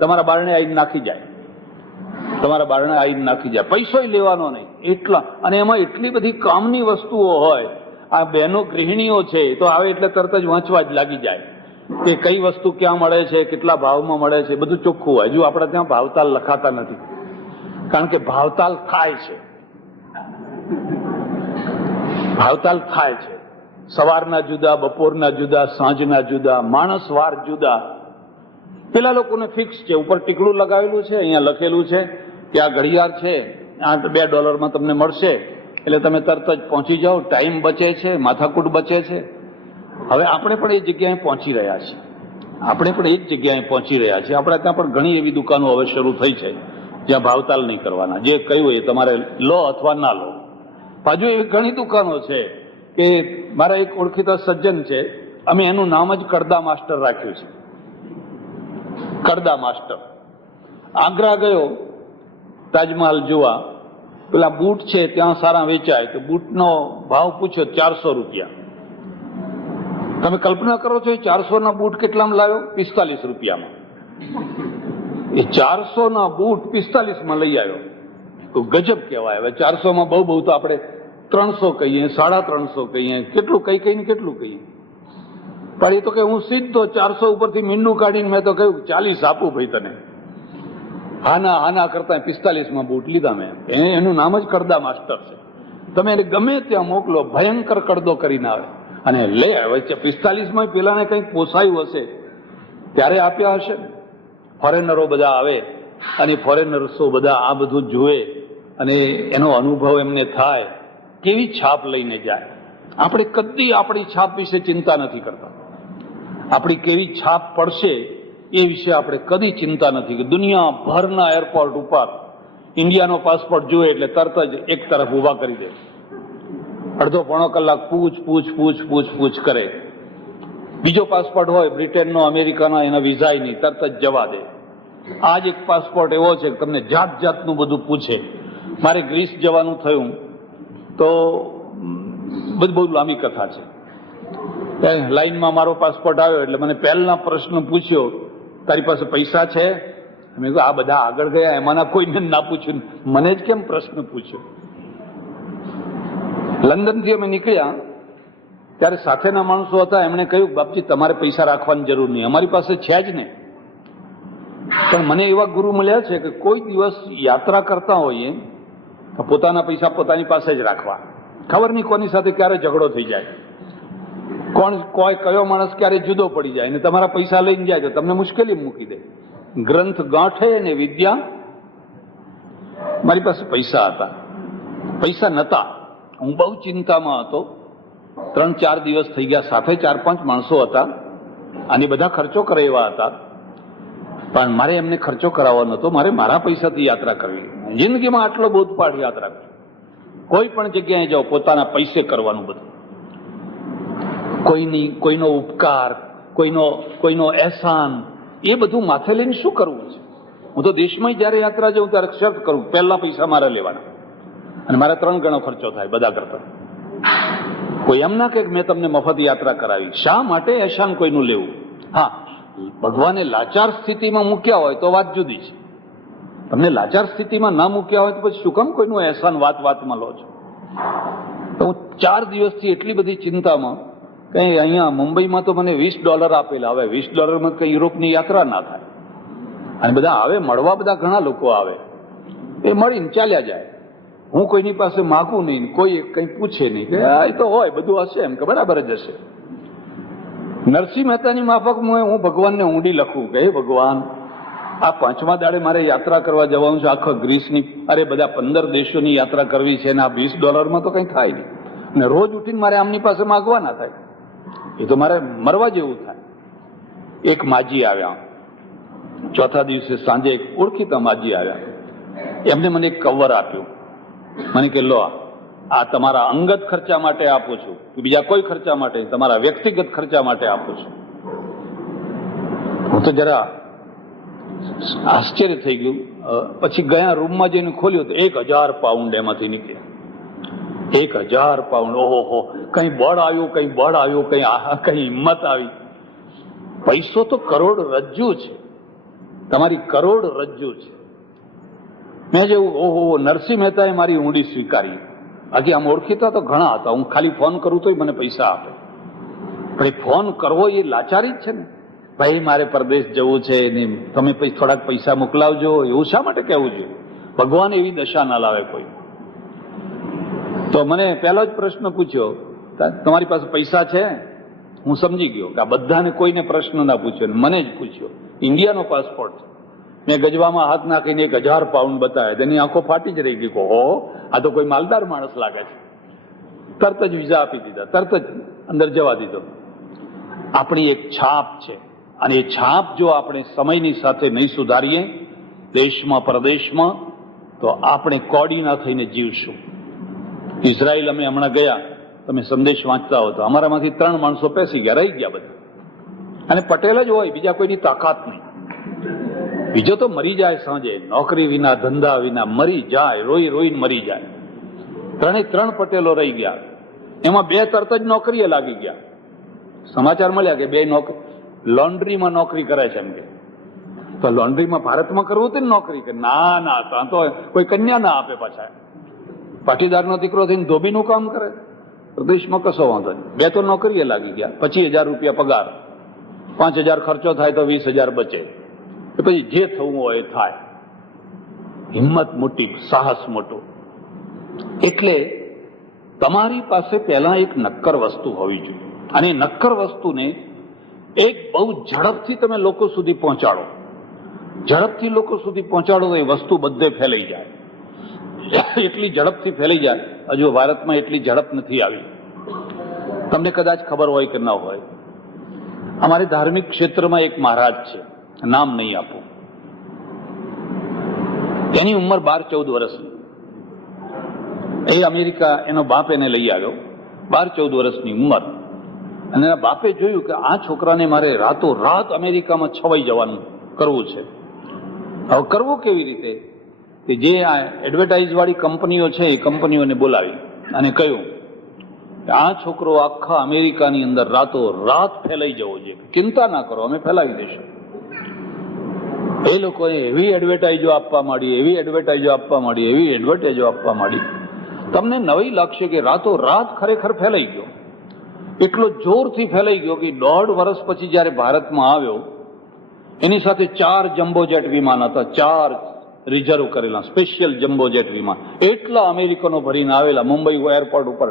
તમારા બારણે આવીને નાખી જાય, તમારા બારણે આવીને નાખી જાય, પૈસો લેવાનો નહીં એટલા. અને એમાં એટલી બધી કામની વસ્તુઓ હોય. આ બહેનો ગૃહિણીઓ છે તો આવે એટલે તરત જ વાંચવા જ લાગી જાય કે કઈ વસ્તુ ક્યાં મળે છે, કેટલા ભાવમાં મળે છે, બધું ચોખ્ખું હોય. હજુ આપણે ત્યાં ભાવતાલ લખાતા નથી, કારણ કે ભાવતાલ થાય છે, ભાવતાલ થાય છે. સવારના જુદા, બપોરના જુદા, સાંજના જુદા, માણસ વાર જુદા. પેલા લોકોને ફિક્સ છે, ઉપર ટીકડું લગાવેલું છે, અહીંયા લખેલું છે કે આ ઘડિયાળ છે, આ $2 તમને મળશે, એટલે તમે તરત જ પહોંચી જાઓ, ટાઈમ બચે છે, માથાકૂટ બચે છે. હવે આપણે પણ એ જગ્યાએ પહોંચી રહ્યા છીએ, આપણે પણ એ જ જગ્યાએ પહોંચી રહ્યા છીએ. આપણે ત્યાં પણ ઘણી એવી દુકાનો હવે શરૂ થઈ છે જ્યાં ભાવતાલ નહીં કરવાના, જે કહ્યું એ તમારે લો અથવા ના લો. હજુ એવી ઘણી દુકાનો છે કે મારા એક ઓળખીતા સજ્જન છે, અમે એનું નામ જ કડદા માસ્ટર રાખ્યું છે, કડદા માસ્ટર. આગ્રા ગયો તાજમહાલ જોવા, પેલા બૂટ છે ત્યાં સારા વેચાય, તો બૂટનો ભાવ પૂછ્યો $400. તમે કલ્પના કરો છો એ 400 બૂટ કેટલામાં લાવ્યો? $45. એ 400 બૂટ 45 લઈ આવ્યો, તો ગજબ કહેવાય. હવે 400 બહુ બહુ તો આપણે 300 કહીએ, 350 કહીએ, કેટલું કઈ કઈને કેટલું કહીએ. પણ એ તો કે હું સીધો 400 ઉપરથી મીંડું કાઢીને મેં તો કહ્યું 40 આપું ભાઈ તને. હાના કરતા 45 બૂટ લીધા મેં. એનું નામ જ કડદા માસ્ટર છે. તમે એને ગમે ત્યાં મોકલો, ભયંકર કડદો કરીને આવે અને લે આવે. 45 પેલાને કંઈક પોસાયું હશે ત્યારે આપ્યા હશે. ફોરેનરો બધા આવે અને ફોરેનર્સો બધા આ બધું જુએ અને એનો અનુભવ એમને થાય, કેવી છાપ લઈને જાય. આપણે કદી આપણી છાપ વિશે ચિંતા નથી કરતા. આપણી કેવી છાપ પડશે એ વિશે આપણે કદી ચિંતા નથી. કે દુનિયાભરના એરપોર્ટ ઉપર ઇન્ડિયાનો પાસપોર્ટ જુએ એટલે તરત જ એક તરફ ઉભા કરી દે, અડધો પોણો કલાક પૂછ કરે. બીજો પાસપોર્ટ હોય બ્રિટનનો, અમેરિકાનો, એના વિઝાય નહીં, તરત જ જવા દે. આજ એક પાસપોર્ટ એવો છે કે તમને જાત જાતનું બધું પૂછે. મારે ગ્રીસ જવાનું થયું તો બહુ લાંબી કથા છે. લાઈનમાં મારો પાસપોર્ટ આવ્યો એટલે મને પહેલા પ્રશ્ન પૂછ્યો, તારી પાસે પૈસા છે? મેં કહ્યું આ બધા આગળ ગયા એમાંના કોઈને ના પૂછ્યું, મને જ કેમ પ્રશ્ન પૂછ્યો. લંડનથી અમે નીકળ્યા ત્યારે સાથેના માણસો હતા, એમણે કહ્યું બાપજી તમારે પૈસા રાખવાની જરૂર નહીં, અમારી પાસે છે જ ને. પણ મને એવા ગુરુ મળ્યા છે કે કોઈ દિવસ યાત્રા કરતા હોઈએ તો પોતાના પૈસા પોતાની પાસે જ રાખવા. ખબર નહીં કોની સાથે ક્યારે ઝઘડો થઈ જાય, કયો માણસ ક્યારે જુદો પડી જાય અને તમારા પૈસા લઈને જાય તો તમને મુશ્કેલી મૂકી દે. ગ્રંથ ગાંઠે ને વિદ્યા. મારી પાસે પૈસા હતા, પૈસા નતા, હું બહુ ચિંતામાં હતો. 3-4 દિવસ થઈ ગયા, સાથે 4-5 માણસો હતા અને બધા ખર્ચો કરે એવા હતા, પણ મારે એમને ખર્ચો કરાવવો નતો. મારે મારા પૈસાથી યાત્રા કરવી. જિંદગીમાં આટલો બોધપાઠ યાદ રાખજો, કોઈ પણ જગ્યાએ જાઓ પોતાના પૈસે કરવાનું બધું. કોઈનો ઉપકાર, કોઈનો એહસાન, એ બધું માથે લઈને શું કરવું છે? હું તો દેશમાં જયારે યાત્રા જાઉં ત્યારે શર્ત કરું, પહેલા પૈસા મારે લેવાના અને મારે 3 ગણો ખર્ચો થાય બધા કરતા. કોઈ એમ ના કે મેં તમને મફત યાત્રા કરાવી. શા માટે એહસાન કોઈનું લેવું? હા, ભગવાને લાચાર સ્થિતિમાં મૂક્યા હોય તો વાત જુદી છે. તમને લાચાર સ્થિતિમાં ના મૂક્યા હોય તો પછી શું કામ કોઈનું એહસાન વાતમાં લો છો? તો હું 4 દિવસથી એટલી બધી ચિંતામાં, કઈ અહીંયા મુંબઈમાં તો મને $20 આપેલા. હવે $20 કઈ યુરોપની યાત્રા ના થાય. અને બધા આવે મળવા, બધા ઘણા લોકો આવે, એ મળીને ચાલ્યા જાય. હું કોઈની પાસે માગું નહીં, કોઈ કંઈ પૂછે નહીં કે એ તો હોય બધું હશે, એમ કે બરાબર જ હશે. નરસિંહ મહેતાની માફક હું ભગવાનને ઊંડી લખું કે હે ભગવાન, આ 5મા દાડે મારે યાત્રા કરવા જવાનું છે, આખા ગ્રીસની, અરે બધા 15 દેશોની યાત્રા કરવી છે, અને આ $20 તો કંઈ થાય નહીં. અને રોજ ઉઠીને મારે આમની પાસે માગવા ના થાય, એ તો મારે મરવા જેવું થાય. એક માજી આવ્યા, ચોથા દિવસે સાંજે એક ઓળખીતા માજી આવ્યા. એમને મને એક કવર આપ્યું. મને કે લો, આ તમારા અંગત ખર્ચા માટે આપું છું, બીજા કોઈ ખર્ચા માટે, તમારા વ્યક્તિગત ખર્ચા માટે આપું છું. હું તો જરા આશ્ચર્ય થઈ ગયું. પછી ગયા રૂમમાં જઈને ખોલ્યું તો 1000 પાઉન્ડ એમાંથી નીકળ્યા. 1000 પાઉન્ડ! ઓહો, કઈ બળ આવ્યું, કઈ બળ આવ્યું, કઈ હિંમત આવી. પૈસો તો કરોડ રજ્જુ છે, તમારી કરોડ રજ્જુ છે. મેં જેવું ઓહો, નરસિંહ મહેતાએ મારી ઊંડી સ્વીકારી. બાકી આમ ઓળખીતા તો ઘણા હતા, હું ખાલી ફોન કરું તોય મને પૈસા આપે. પણ એ ફોન કરવો એ લાચારી જ છે ને. ભાઈ મારે પરદેશ જવું છે ને તમે થોડાક પૈસા મોકલાવજો, એવું શા માટે કહેવું જોઈએ? ભગવાન એવી દશા ના લાવે કોઈ. તો મને પહેલો જ પ્રશ્ન પૂછ્યો, તમારી પાસે પૈસા છે? હું સમજી ગયો કે આ બધાને કોઈને પ્રશ્ન ના પૂછ્યો, મને જ પૂછ્યો. ઇન્ડિયાનો પાસપોર્ટ છે. મેં ગજવામાં હાથ નાખીને 1000 પાઉન્ડ બતાવ્યા. તેની આંખો ફાટી જ રહી ગઈ. હો, આ તો કોઈ માલદાર માણસ લાગે છે. તરત જ વિઝા આપી દીધા, તરત જ અંદર જવા દીધો. આપણી એક છાપ છે, અને એ છાપ જો આપણે સમયની સાથે નહીં સુધારીએ, દેશમાં પરદેશમાં, તો આપણે કોડીના થઈને જીવશું. ઇઝરાયલ અમે હમણાં ગયા, તમે સંદેશ વાંચતા હો તો અમારામાંથી 3 માણસો પેસી ગયા, રહી ગયા બધા. અને પટેલ જ હોય, બીજા કોઈની તાકાત નહીં. બીજો તો મરી જાય સાંજે, નોકરી વિના, ધંધા વિના મરી જાય, રોઈ રોઈને મરી જાય. 3 પટેલો રહી ગયા, એમાં 2 તરત જ નોકરીએ લાગી ગયા. સમાચાર મળ્યા કે 2 લોન્ડ્રીમાં નોકરી કરે છે. એમ કે તો લોન્ડ્રીમાં ભારતમાં કરવું હતું ને નોકરી? કે ના, ત્યાં તો કોઈ કન્યા ના આપે. પાછા પાટીદારનો દીકરો થઈને ધોબીનું કામ કરે. પ્રદેશમાં કશો વાંધો નહીં. 2 તો નોકરીએ લાગી ગયા, 25,000 રૂપિયા પગાર, 5,000 ખર્ચો થાય તો 20,000 બચે. પછી જે થવું હોય એ થાય. હિંમત મોટી, સાહસ મોટું. એટલે તમારી પાસે પહેલા એક નક્કર વસ્તુ હોવી જોઈએ, અને નક્કર વસ્તુને એક બહુ ઝડપથી તમે લોકો સુધી પહોંચાડો. ઝડપથી લોકો સુધી પહોંચાડો તો એ વસ્તુ બધે ફેલાઈ જાય. એટલી ઝડપથી ફેલાઈ જાય. હજુ ભારતમાં એટલી ઝડપ નથી આવી. તમને કદાચ ખબર હોય કે ન હોય, અમારે ધાર્મિક ક્ષેત્રમાં એક મહારાજ છે, નામ નહીં આપું. એની ઉંમર 12-14 વર્ષની. એ અમેરિકા એનો બાપ એને લઈ આવ્યો, 12-14 વર્ષની ઉંમર. અને એના બાપે જોયું કે આ છોકરાને મારે રાતોરાત અમેરિકામાં છવાઈ જવાનું કરવું છે. હવે કરવું કેવી રીતે? કે જે આ એડવર્ટાઇઝ વાળી કંપનીઓ છે એ કંપનીઓને બોલાવી અને કહ્યું કે આ છોકરો આખા અમેરિકાની અંદર રાતોરાત ફેલાઈ જવો જોઈએ, ચિંતા ના કરો, અમે ફેલાવી દઈશું. એ લોકોએ એવી એડવર્ટાઇઝો આપવા માંડી. તમને નવી લાગશે કે રાતોરાત ખરેખર ફેલાઈ ગયો. એટલો જોરથી ફેલાઈ ગયો કે 1.5 વર્ષ પછી જયારે ભારતમાં આવ્યો, એની સાથે 4 જમ્બો જેટ વિમાન હતા, 4 રિઝર્વ કરેલા સ્પેશિયલ જમ્બો જેટ વિમાન. એટલા અમેરિકનો ભરીને આવેલા મુંબઈ એરપોર્ટ ઉપર,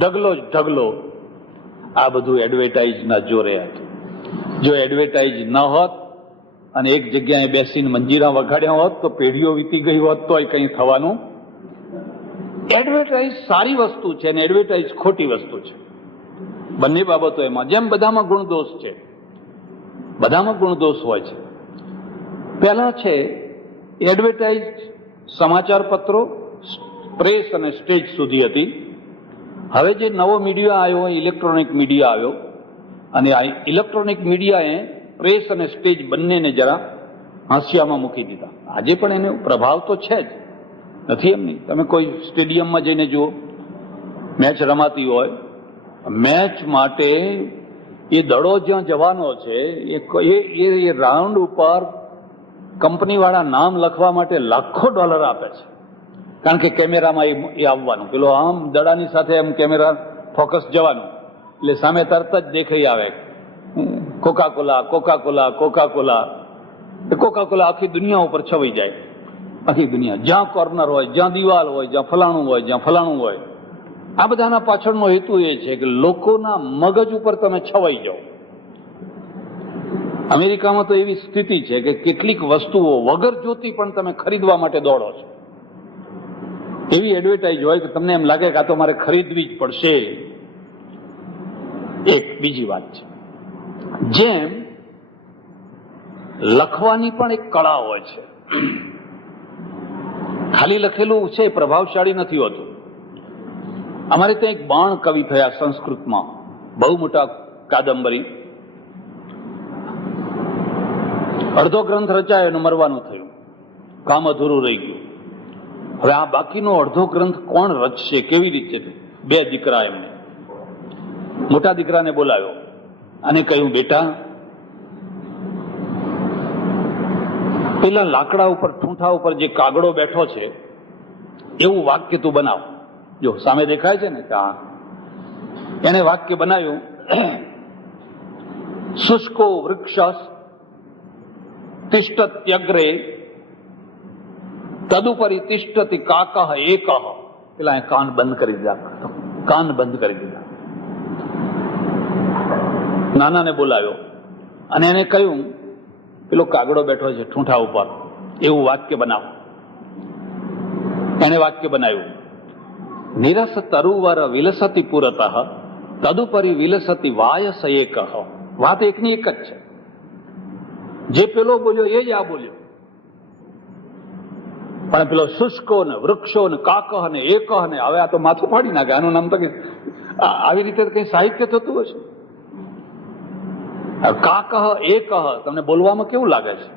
ઢગલો જ ઢગલો. આ બધું એડવર્ટાઇઝના જોરે હતું. જો એડવર્ટાઇઝ ન હોત અને એક જગ્યાએ બેસીને મંજીરા વગાડ્યા હોત તો પેઢીઓ વીતી ગઈ હોત તો કંઈ થવાનું. એડવર્ટાઇઝ સારી વસ્તુ છે અને એડવર્ટાઇઝ ખોટી વસ્તુ છે. બંને બાબતો એમાં, જેમ બધામાં ગુણદોષ છે, બધામાં ગુણદોષ હોય છે. પહેલા છે એડવર્ટાઇઝ સમાચાર પત્રો, પ્રેસ અને સ્ટેજ સુધી હતી. હવે જે નવો મીડિયા આવ્યો, ઇલેક્ટ્રોનિક મીડિયા આવ્યો, અને આ ઇલેક્ટ્રોનિક મીડિયાએ પ્રેસ અને સ્ટેજ બંનેને જરા હાંસિયામાં મૂકી દીધા. આજે પણ એનો પ્રભાવ તો છે જ, નથી એમ નહીં. તમે કોઈ સ્ટેડિયમમાં જઈને જુઓ, મેચ રમાતી હોય, મેચ માટે એ દડો જ્યાં જવાનો છે એ રાઉન્ડ ઉપર કંપનીવાળા નામ લખવા માટે લાખો ડોલર આપે છે. કારણ કે કેમેરામાં એ આવવાનું, પેલો આમ દડાની સાથે એમ કેમેરા ફોકસ જવાનું, એટલે સામે તરત જ દેખાઈ આવે કોકાકોલા. આખી દુનિયા ઉપર છવાઈ જાય. આખી દુનિયા, જ્યાં કોર્નર હોય, જ્યાં દિવાલ હોય, જ્યાં ફલાણું હોય. આ બધાના પાછળનો હેતુ એ છે કે લોકોના મગજ ઉપર તમે છવાઈ જાઓ. અમેરિકામાં તો એવી સ્થિતિ છે કે કેટલીક વસ્તુઓ વગર જોતી પણ તમે ખરીદવા માટે દોડો છો. એવી એડવર્ટાઇઝ હોય કે તમને એમ લાગે કે આ તો મારે ખરીદવી જ પડશે. એક બીજી વાત છે, જેમ લખવાની પણ એક કળા હોય છે. ખાલી લખેલું છે પ્રભાવશાળી નથી હોતું. અમારે ત્યાં એક બાણ કવિ થયા સંસ્કૃતમાં, બહુ મોટા કાદંબરી, અડધો ગ્રંથ રચાયો અને મરવાનું થયું, કામ અધૂરું રહી ગયું. હવે આ બાકીનો અડધો ગ્રંથ કોણ રચશે, કેવી રીતે? બે દીકરા એમને. મોટા દીકરાને બોલાવ્યો અને કહ્યું, બેટા, પેલા લાકડા ઉપર, ઠૂંઠા ઉપર જે કાગડો બેઠો છે એવું વાક્ય તું બનાવ. જો સામે દેખાય છે ને, હા, એને વાક્ય બનાવ્યું. શુષ્કો વૃક્ષ તિષ્ઠત્યગ્રે તદુપરી તિષ્ઠતિ કાકઃ એકઃ. પેલા કાન બંધ કરી દીધા, કાન બંધ કરી દીધા. નાનાને બોલાવ્યો અને એને કહ્યું, પેલો કાગડો બેઠો છે ઠૂંઠા ઉપર, એવું વાક્ય બનાવો. એને વાક્ય બનાવ્યું. નિરસ તરુવર વિલસતી પુરતઃ તદુપરી વિલસતી વાયસ એકઃ. વાત એકની એક જ છે. જે પેલો બોલ્યો એ જ આ બોલ્યો. પણ પેલો શુષ્કો ને વૃક્ષો ને કાકઃ ને એકઃ ને, હવે આ તો માથું ફાડી નાખે. આનું નામ તો આવી રીતે કઈ સાહિત્ય થતું હશે? કાકઃ એકઃ તમને બોલવામાં કેવું લાગે છે?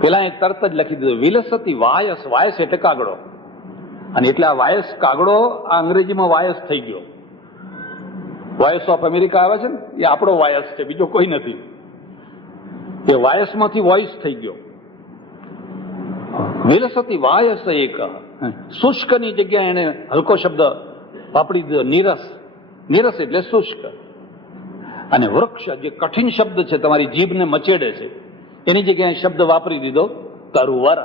પેલા એક તરત જ લખી દીધું, વિલસતી વાયસ. વાયસ એટલે કાગડો. અને એટલે આ વાયસ કાગડો આ અંગ્રેજીમાં વાયસ થઈ ગયો. વોઇસ ઓફ અમેરિકા આવે છે ને, એ આપણો વાયસ છે, બીજો કોઈ નથી. એ વાયસમાંથી વોઇસ થઈ ગયો. વિલસતી વાયસ એક. શુષ્કની જગ્યાએ એને હલકો શબ્દ વાપરી દીધો, નીરસ. નીરસ એટલે શુષ્ક. અને વૃક્ષ જે કઠિન શબ્દ છે, તમારી જીભને મચેડે છે, એની જગ્યાએ શબ્દ વાપરી દીધો તરુવર.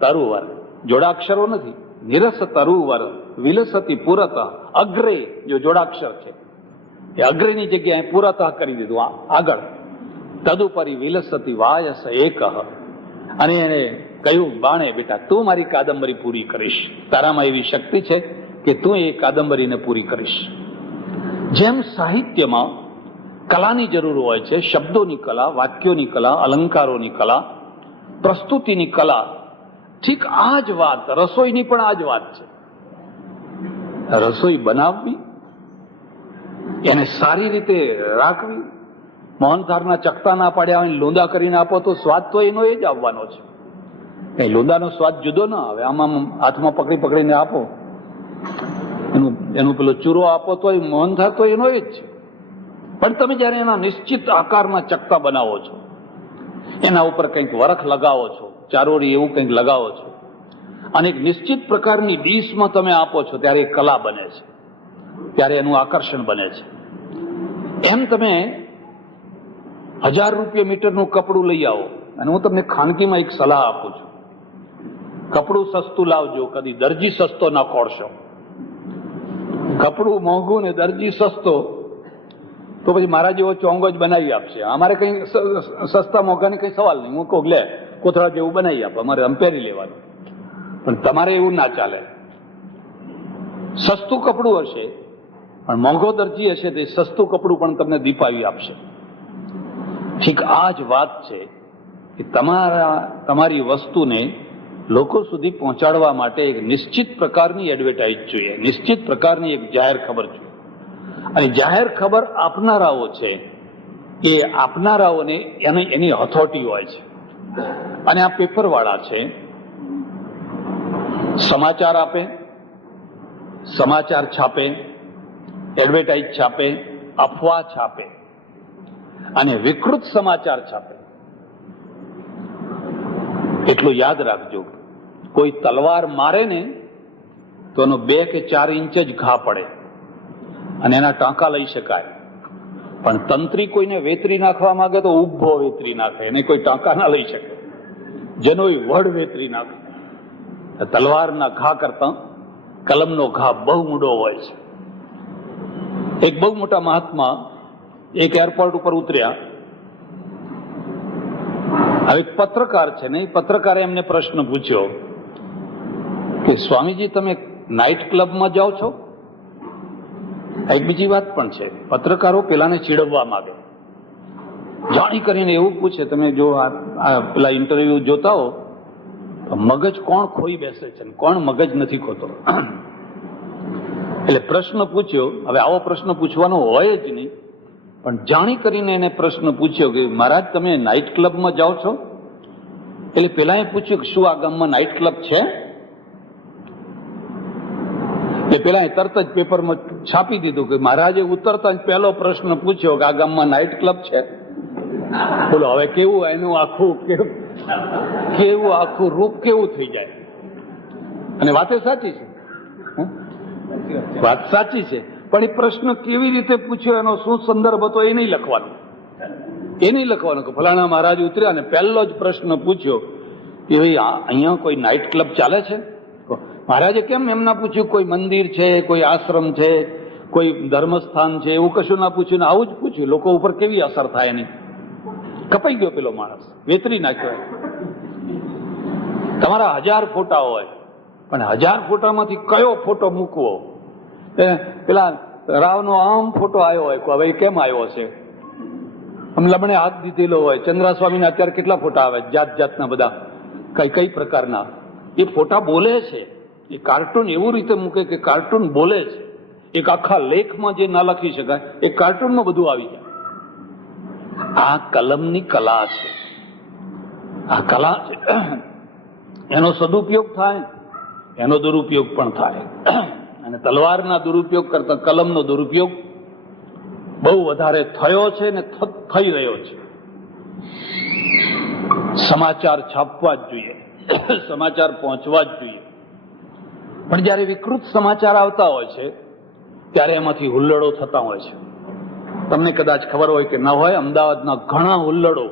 તરુવર જોડાક્ષરો નથી. નિરસ તરુવર વિલસતી પુરત અગ્રે, જો જોડાક્ષર છે, એ અગ્રેની જગ્યાએ પુરત કરી દીધું આગળ. તદુપરી વિલસતી વાયસ એક. અને એને કહ્યું, બાણે, બેટા, તું મારી કાદંબરી પૂરી કરીશ. તારામાં એવી શક્તિ છે કે તું એ કાદંબરીને પૂરી કરીશ. જેમ સાહિત્યમાં કલાની જરૂર હોય છે, શબ્દોની કલા, વાક્યોની કલા, અલંકારોની કલા, પ્રસ્તુતિની કલા, ઠીક આ જ વાત રસોઈની પણ આ જ વાત છે. રસોઈ બનાવવી, એને સારી રીતે રાખવી. મોહનથાળના ચકતા ના પાડ્યા હોય, લોંદા કરીને આપો તો સ્વાદ તો એનો એ જ આવવાનો છે. કઈ લોંદાનો સ્વાદ જુદો ના આવે. આમાં હાથમાં પકડી પકડીને આપો, એનું પેલો ચૂરો આપો તો મોહનથાળ તો એનો એ જ છે. પણ તમે જયારે એના નિશ્ચિત આકારના ચકતા બનાવો છો, એના ઉપર કંઈક વરખ લગાવો છો, ચારોળી એવું કંઈક લગાવો છો, અને એક નિશ્ચિત પ્રકારની ડીશમાં તમે આપો છો, ત્યારે એ કલા બને છે, ત્યારે એનું આકર્ષણ બને છે. એમ તમે 1000 રૂપિયા મીટરનું કપડું લઈ આવો, અને હું તમને ખાનગીમાં એક સલાહ આપું છું, કપડું સસ્તું લાવજો, કદી દરજી સસ્તો ના ખોરશો. કપડું મોંઘું ને દરજી સસ્તો, તો પછી મારા જેવો ચોંગો જ બનાવી આપશે. અમારે કઈ સસ્તા મોંઘાની કઈ સવાલ નહીં. હું કહું, લે, કોથળા જેવું બનાવી આપે, અમારે અમ્પેરી લેવાનું. પણ તમારે એવું ના ચાલે. સસ્તું કપડું હશે, પણ મોંઘો દરજી હશે, તે સસ્તું કપડું પણ તમને દીપાવી આપશે. ઠીક આ જ વાત છે કે તમારી વસ્તુને લોકો સુધી પહોંચાડવા માટે એક નિશ્ચિત પ્રકારની એડવર્ટાઇઝ જોઈએ, નિશ્ચિત પ્રકારની એક જાહેર ખબર જોઈએ. અને જાહેર ખબર આપનારાઓ છે, એ આપનારાઓને એની હથોટી હોય છે. અને આ પેપરવાળા છે, સમાચાર આપે, સમાચાર છાપે, એડવર્ટાઇઝ છાપે, અફવા છાપે અને વિકૃત સમાચાર છાપે. એટલું યાદ રાખજો, કોઈ તલવાર મારે ને તો એનો 2 કે 4 ઇંચ જ ઘા પડે અને એના ટાંકા લઈ શકાય. પણ તંત્રી કોઈને વેતરી નાખવા માંગે તો ઉભો વેતરી નાખે, એને કોઈ ટાંકા ના લઈ શકે. જેનો વડ વેતરી નાખે. તલવારના ઘા કરતા કલમનો ઘા બહુ મૂડો હોય છે. એક બહુ મોટા મહાત્મા એક એરપોર્ટ ઉપર ઉતર્યા. હવે એક પત્રકાર છે ને, એ પત્રકારે એમને પ્રશ્ન પૂછ્યો કે સ્વામીજી, તમે નાઇટ ક્લબમાં જાઓ છો? એક બીજી વાત પણ છે, પત્રકારો પેલાને ચીડવવા માંગે જાણી કરીને એવું પૂછે, તમે જો આ પેલા ઇન્ટરવ્યુ જોતા હો તો મગજ કોણ ખોઈ બેસે છે, કોણ મગજ નથી ખોતો. એટલે પ્રશ્ન પૂછ્યો. હવે આવો પ્રશ્ન પૂછવાનો હોય જ નહીં, પણ જાણી કરીને એને પ્રશ્ન પૂછ્યો કે મહારાજ તમે નાઇટ ક્લબમાં જાઓ છો? એટલે પેલા એ પૂછ્યું કે શું આ ગામમાં નાઇટ ક્લબ છે? એટલે પેલા તરત જ પેપરમાં છાપી દીધું કે મહારાજે ઉતરતા જ પહેલો પ્રશ્ન પૂછ્યો કે આ ગામમાં નાઇટ ક્લબ છે. બોલો હવે કેવું એનું આખું રૂપ કેવું થઈ જાય. અને વાતે સાચી છે, વાત સાચી છે, પણ એ પ્રશ્ન કેવી રીતે પૂછ્યો, એનો શું સંદર્ભ હતો એ નહીં લખવાનું. કે ફલાણા મહારાજ ઉતર્યા અને પહેલો જ પ્રશ્ન પૂછ્યો કે ભાઈ અહીંયા કોઈ નાઇટ ક્લબ ચાલે છે? મહારાજે કેમ એમ ના પૂછ્યું કોઈ મંદિર છે, કોઈ આશ્રમ છે, કોઈ ધર્મસ્થાન છે, એવું કશું ના પૂછ્યું ને આવું જ પૂછ્યું. લોકો ઉપર કેવી અસર થાય એની. કપાઈ ગયો પેલો માણસ, વેતરી નાખ્યો. તમારા 1000 ફોટા હોય, પણ 1000 ફોટામાંથી કયો ફોટો મૂકવો? પેલા રાવનો આમ ફોટો આવ્યો હોય, હવે કેમ આવ્યો છે? આમ લમણે હાથ દીધેલો હોય. ચંદ્રાસ્વામીના અત્યારે કેટલા ફોટા આવે, જાત જાતના બધા, કઈ પ્રકારના. એ ફોટા બોલે છે. એ કાર્ટૂન એવું રીતે મૂકે કે કાર્ટૂન બોલે છે. એક આખા લેખમાં જે ના લખી શકાય એ કાર્ટૂનમાં બધું આવી જાય. આ કલમની કલા છે. આ કલા છે. એનો સદુપયોગ થાય, એનો દુરુપયોગ પણ થાય. અને તલવારના દુરુપયોગ કરતા કલમનો દુરુપયોગ બહુ વધારે થયો છે ને થઈ રહ્યો છે. સમાચાર છાપવા જ જોઈએ, સમાચાર પહોંચવા જ જોઈએ, પણ જયારે વિકૃત સમાચાર આવતા હોય છે ત્યારે એમાંથી હુલ્લડો થતા હોય છે. તમને કદાચ ખબર હોય કે ન હોય, અમદાવાદના ઘણા હુલ્લડો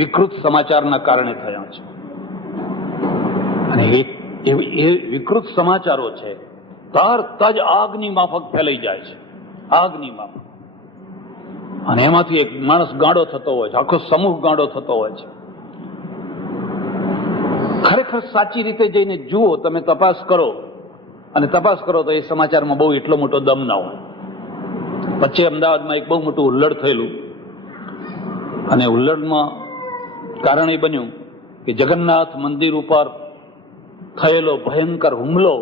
વિકૃત સમાચારના કારણે થયા છે. અને એ વિકૃત સમાચારો છે તરત જ આગની માફક ફેલાઈ જાય છે, આગની માફક. અને એમાંથી એક માણસ ગાંડો થતો હોય છે, આખો સમૂહ ગાંડો થતો હોય છે. ખરેખર સાચી રીતે જઈને જુઓ, તમે તપાસ કરો, અને તપાસ કરો તો એ સમાચારમાં બહુ એટલો મોટો દમ ના હોય. વચ્ચે અમદાવાદમાં એક બહુ મોટું હુલ્લડ થયેલું, અને હુલ્લડમાં કારણ એ બન્યું કે જગન્નાથ મંદિર ઉપર થયેલો ભયંકર હુમલો,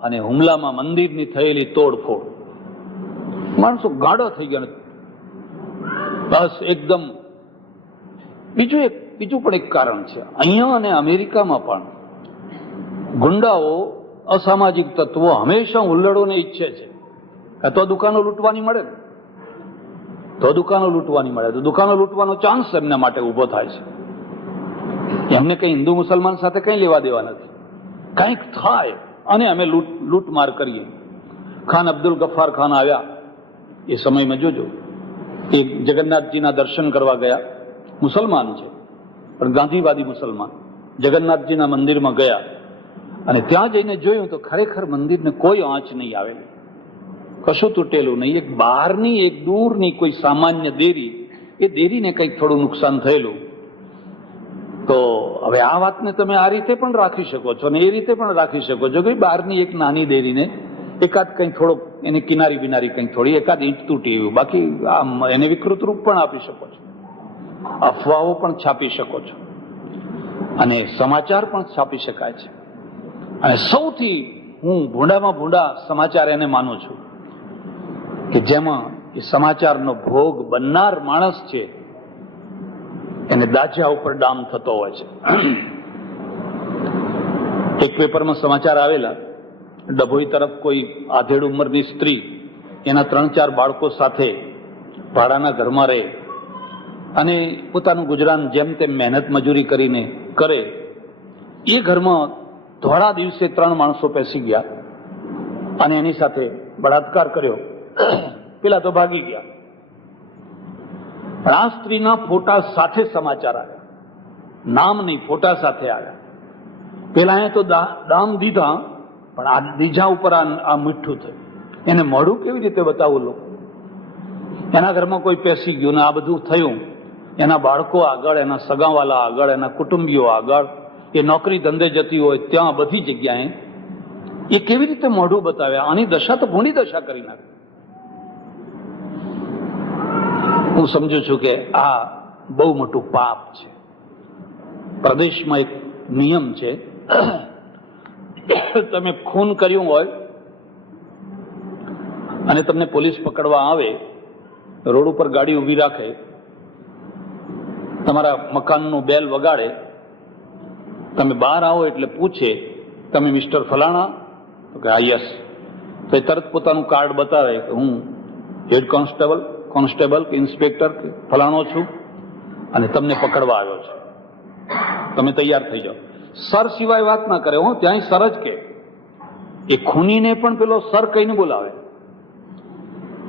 અને હુમલામાં મંદિરની થયેલી તોડફોડ. માણસો ગાંડો થઈ ગયા, બસ એકદમ. બીજું પણ એક કારણ છે. અહીંયા અને અમેરિકામાં પણ ગુંડાઓ, અસામાજિક તત્વો હંમેશા હુલ્લડોને ઈચ્છે છે. તો દુકાનો લૂંટવાની મળે ને, તો દુકાનો લૂંટવાનો ચાન્સ એમના માટે ઉભો થાય છે. એમને કઈ હિન્દુ મુસલમાન સાથે કઈ લેવા દેવા નથી. કંઈક થાય અને અમે લૂંટમાર કરીએ. ખાન અબ્દુલ ગફ્ફાર ખાન આવ્યા એ સમયમાં જોજો, એ જગન્નાથજીના દર્શન કરવા ગયા, મુસલમાન છે પણ ગાંધીવાદી મુસલમાન. જગન્નાથજીના મંદિરમાં ગયા અને ત્યાં જઈને જોયું તો ખરેખર મંદિરને કોઈ આંચ નહીં આવેલી, કશું તૂટેલું નહીં. એક બહારની, એક દૂરની કોઈ સામાન્ય દેરી, એ દેરીને કંઈક થોડું નુકસાન થયેલું. તો હવે આ વાતને તમે આ રીતે પણ રાખી શકો છો, અને એ રીતે પણ રાખી શકો છો કે બહારની એક નાની દેરીને એકાદ કંઈ થોડોક એની કિનારી બિનારી કંઈક થોડી એકાદ ઈંટ તૂટી એવું, બાકી એને વિકૃત રૂપ પણ આપી શકો છો, અફવાઓ પણ છાપી શકો છો, અને સમાચાર પણ છાપી શકાય છે. અને સૌથી હું ભૂંડામાં ભૂંડા સમાચાર એને માનું છું કે જેમાં એ સમાચારનો ભોગ બનનાર માણસ છે એને દાજા ઉપર ડામ થતો હોય છે. એક પેપરમાં સમાચાર આવેલા, ડભોઈ તરફ કોઈ આધેડ ઉંમરની સ્ત્રી એના 3-4 બાળકો સાથે ભાડાના ઘરમાં રહે અને પોતાનું ગુજરાન જેમ તેમ મહેનત મજૂરી કરીને કરે. એ ઘરમાં ધોળા દિવસે 3 માણસો પેસી ગયા અને એની સાથે બળાત્કાર કર્યો. પેલા તો ભાગી ગયા, પણ આ સ્ત્રીના ફોટા સાથે સમાચાર આવ્યા, નામ નહીં, ફોટા સાથે આવ્યા. પેલા તો દામ દીધા, પણ આ બીજા ઉપર આ મીઠું થયું. એને મોઢું કેવી રીતે બતાવવું લોકો? એના ઘરમાં કોઈ પેસી ગયું ને આ બધું થયું. એના બાળકો આગળ, એના સગાવાલા આગળ, એના કુટુંબીઓ આગળ, એ નોકરી ધંધે જતી હોય ત્યાં બધી જગ્યાએ એ કેવી રીતે મોઢું બતાવ્યા? આની દશા તો ભૂંડી દશા કરી નાખી. હું સમજુ છું કે આ બહુ મોટું પાપ છે. પ્રદેશમાં એક નિયમ છે, તમે ખૂન કર્યું હોય અને તમને પોલીસ પકડવા આવે, રોડ ઉપર ગાડી ઊભી રાખે, તમારા મકાનનું બેલ વગાડે, તમે બહાર આવો એટલે પૂછે, તમે મિસ્ટર ફલાણા? તો કે હા, યસ. તો એ તરત પોતાનું કાર્ડ બતાવે કે હું હેડ કોન્સ્ટેબલ કે ઇન્સ્પેક્ટર કે ફલાણો છું અને તમને પકડવા આવ્યો છું, તમે તૈયાર થઈ જાઓ. સર સિવાય વાત ના કરે. હું ત્યાં સર જ કે એ ખૂનીને પણ પેલો સર કહીને બોલાવે,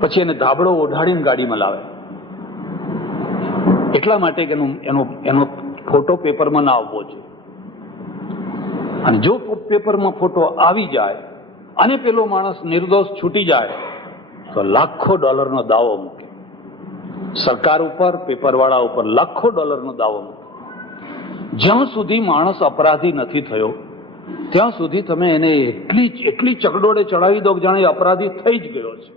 પછી એને ધાબળો ઓઢાડીને ગાડીમાં લાવે. એટલા માટે કે એનો ફોટો પેપરમાં ના આવવો જોઈએ. અને જો પેપરમાં ફોટો આવી જાય અને પેલો માણસ નિર્દોષ છૂટી જાય તો લાખો ડોલરનો દાવો મૂકે. સરકાર ઉપર, પેપરવાળા ઉપર લાખો ડોલરનો દાવો મૂકે. જ્યાં સુધી માણસ અપરાધી નથી થયો ત્યાં સુધી તમે એને એટલી ચકડોળે ચડાવી દો કે જાણે અપરાધી થઈ જ ગયો છે,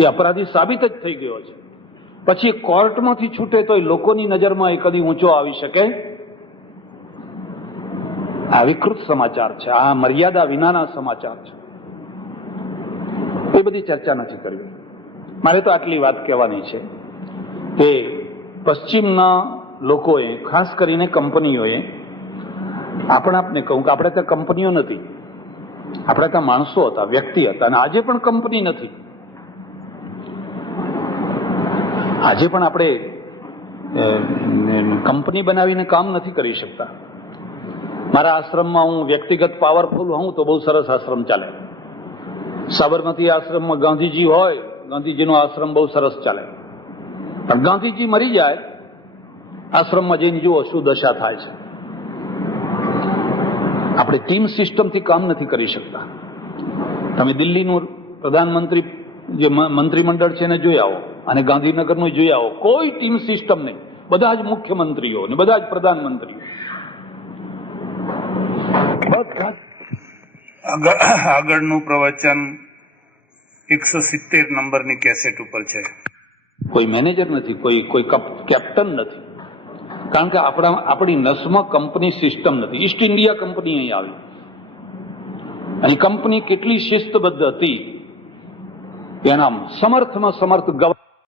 એ અપરાધી સાબિત જ થઈ ગયો છે. પછી કોર્ટમાંથી છૂટે તો લોકોની નજરમાં એ કદી ઊંચો આવી શકે? આ વિકૃત સમાચાર છે, આ મર્યાદા વિનાના સમાચાર છે. એ બધી ચર્ચા નથી કરવી. મારે તો આટલી વાત કહેવાની છે કે પશ્ચિમના લોકોએ, ખાસ કરીને કંપનીઓએ, આપને કહું કે આપણે ત્યાં કંપનીઓ નથી, આપણે ત્યાં માણસો હતા, વ્યક્તિ હતા. અને આજે પણ કંપની નથી. આજે પણ આપણે કંપની બનાવીને કામ નથી કરી શકતા. મારા આશ્રમમાં હું વ્યક્તિગત પાવરફુલ હોઉં તો બહુ સરસ આશ્રમ ચાલે. સાબરમતી આશ્રમમાં ગાંધીજી હોય, ગાંધીજીનો આશ્રમ બહુ સરસ ચાલે. પણ ગાંધીજી મરી જાય, આશ્રમમાં જઈને જુઓ શું દશા થાય છે. આપણે ટીમ સિસ્ટમથી કામ નથી કરી શકતા. તમે દિલ્હીનું પ્રધાનમંત્રી જે મંત્રીમંડળ છે એને જોઈ આવો અને ગાંધીનગરનું જોઈ આવો, કોઈ ટીમ સિસ્ટમ નહીં. બધા જ મુખ્યમંત્રીઓ ને બધા જ પ્રધાનમંત્રીઓ. આગળનું પ્રવચન 170 નંબરની કેસેટ ઉપર છે. કોઈ મેનેજર નથી, કોઈ કેપ્ટન નથી. કારણ કે આપણી નસમાં કંપની સિસ્ટમ નથી. ઈસ્ટ ઇન્ડિયા કંપની અહીં આવી અને કંપની કેટલી શિસ્તબદ્ધ હતી, એના સમર્થમાં સમર્થ ગવર્નર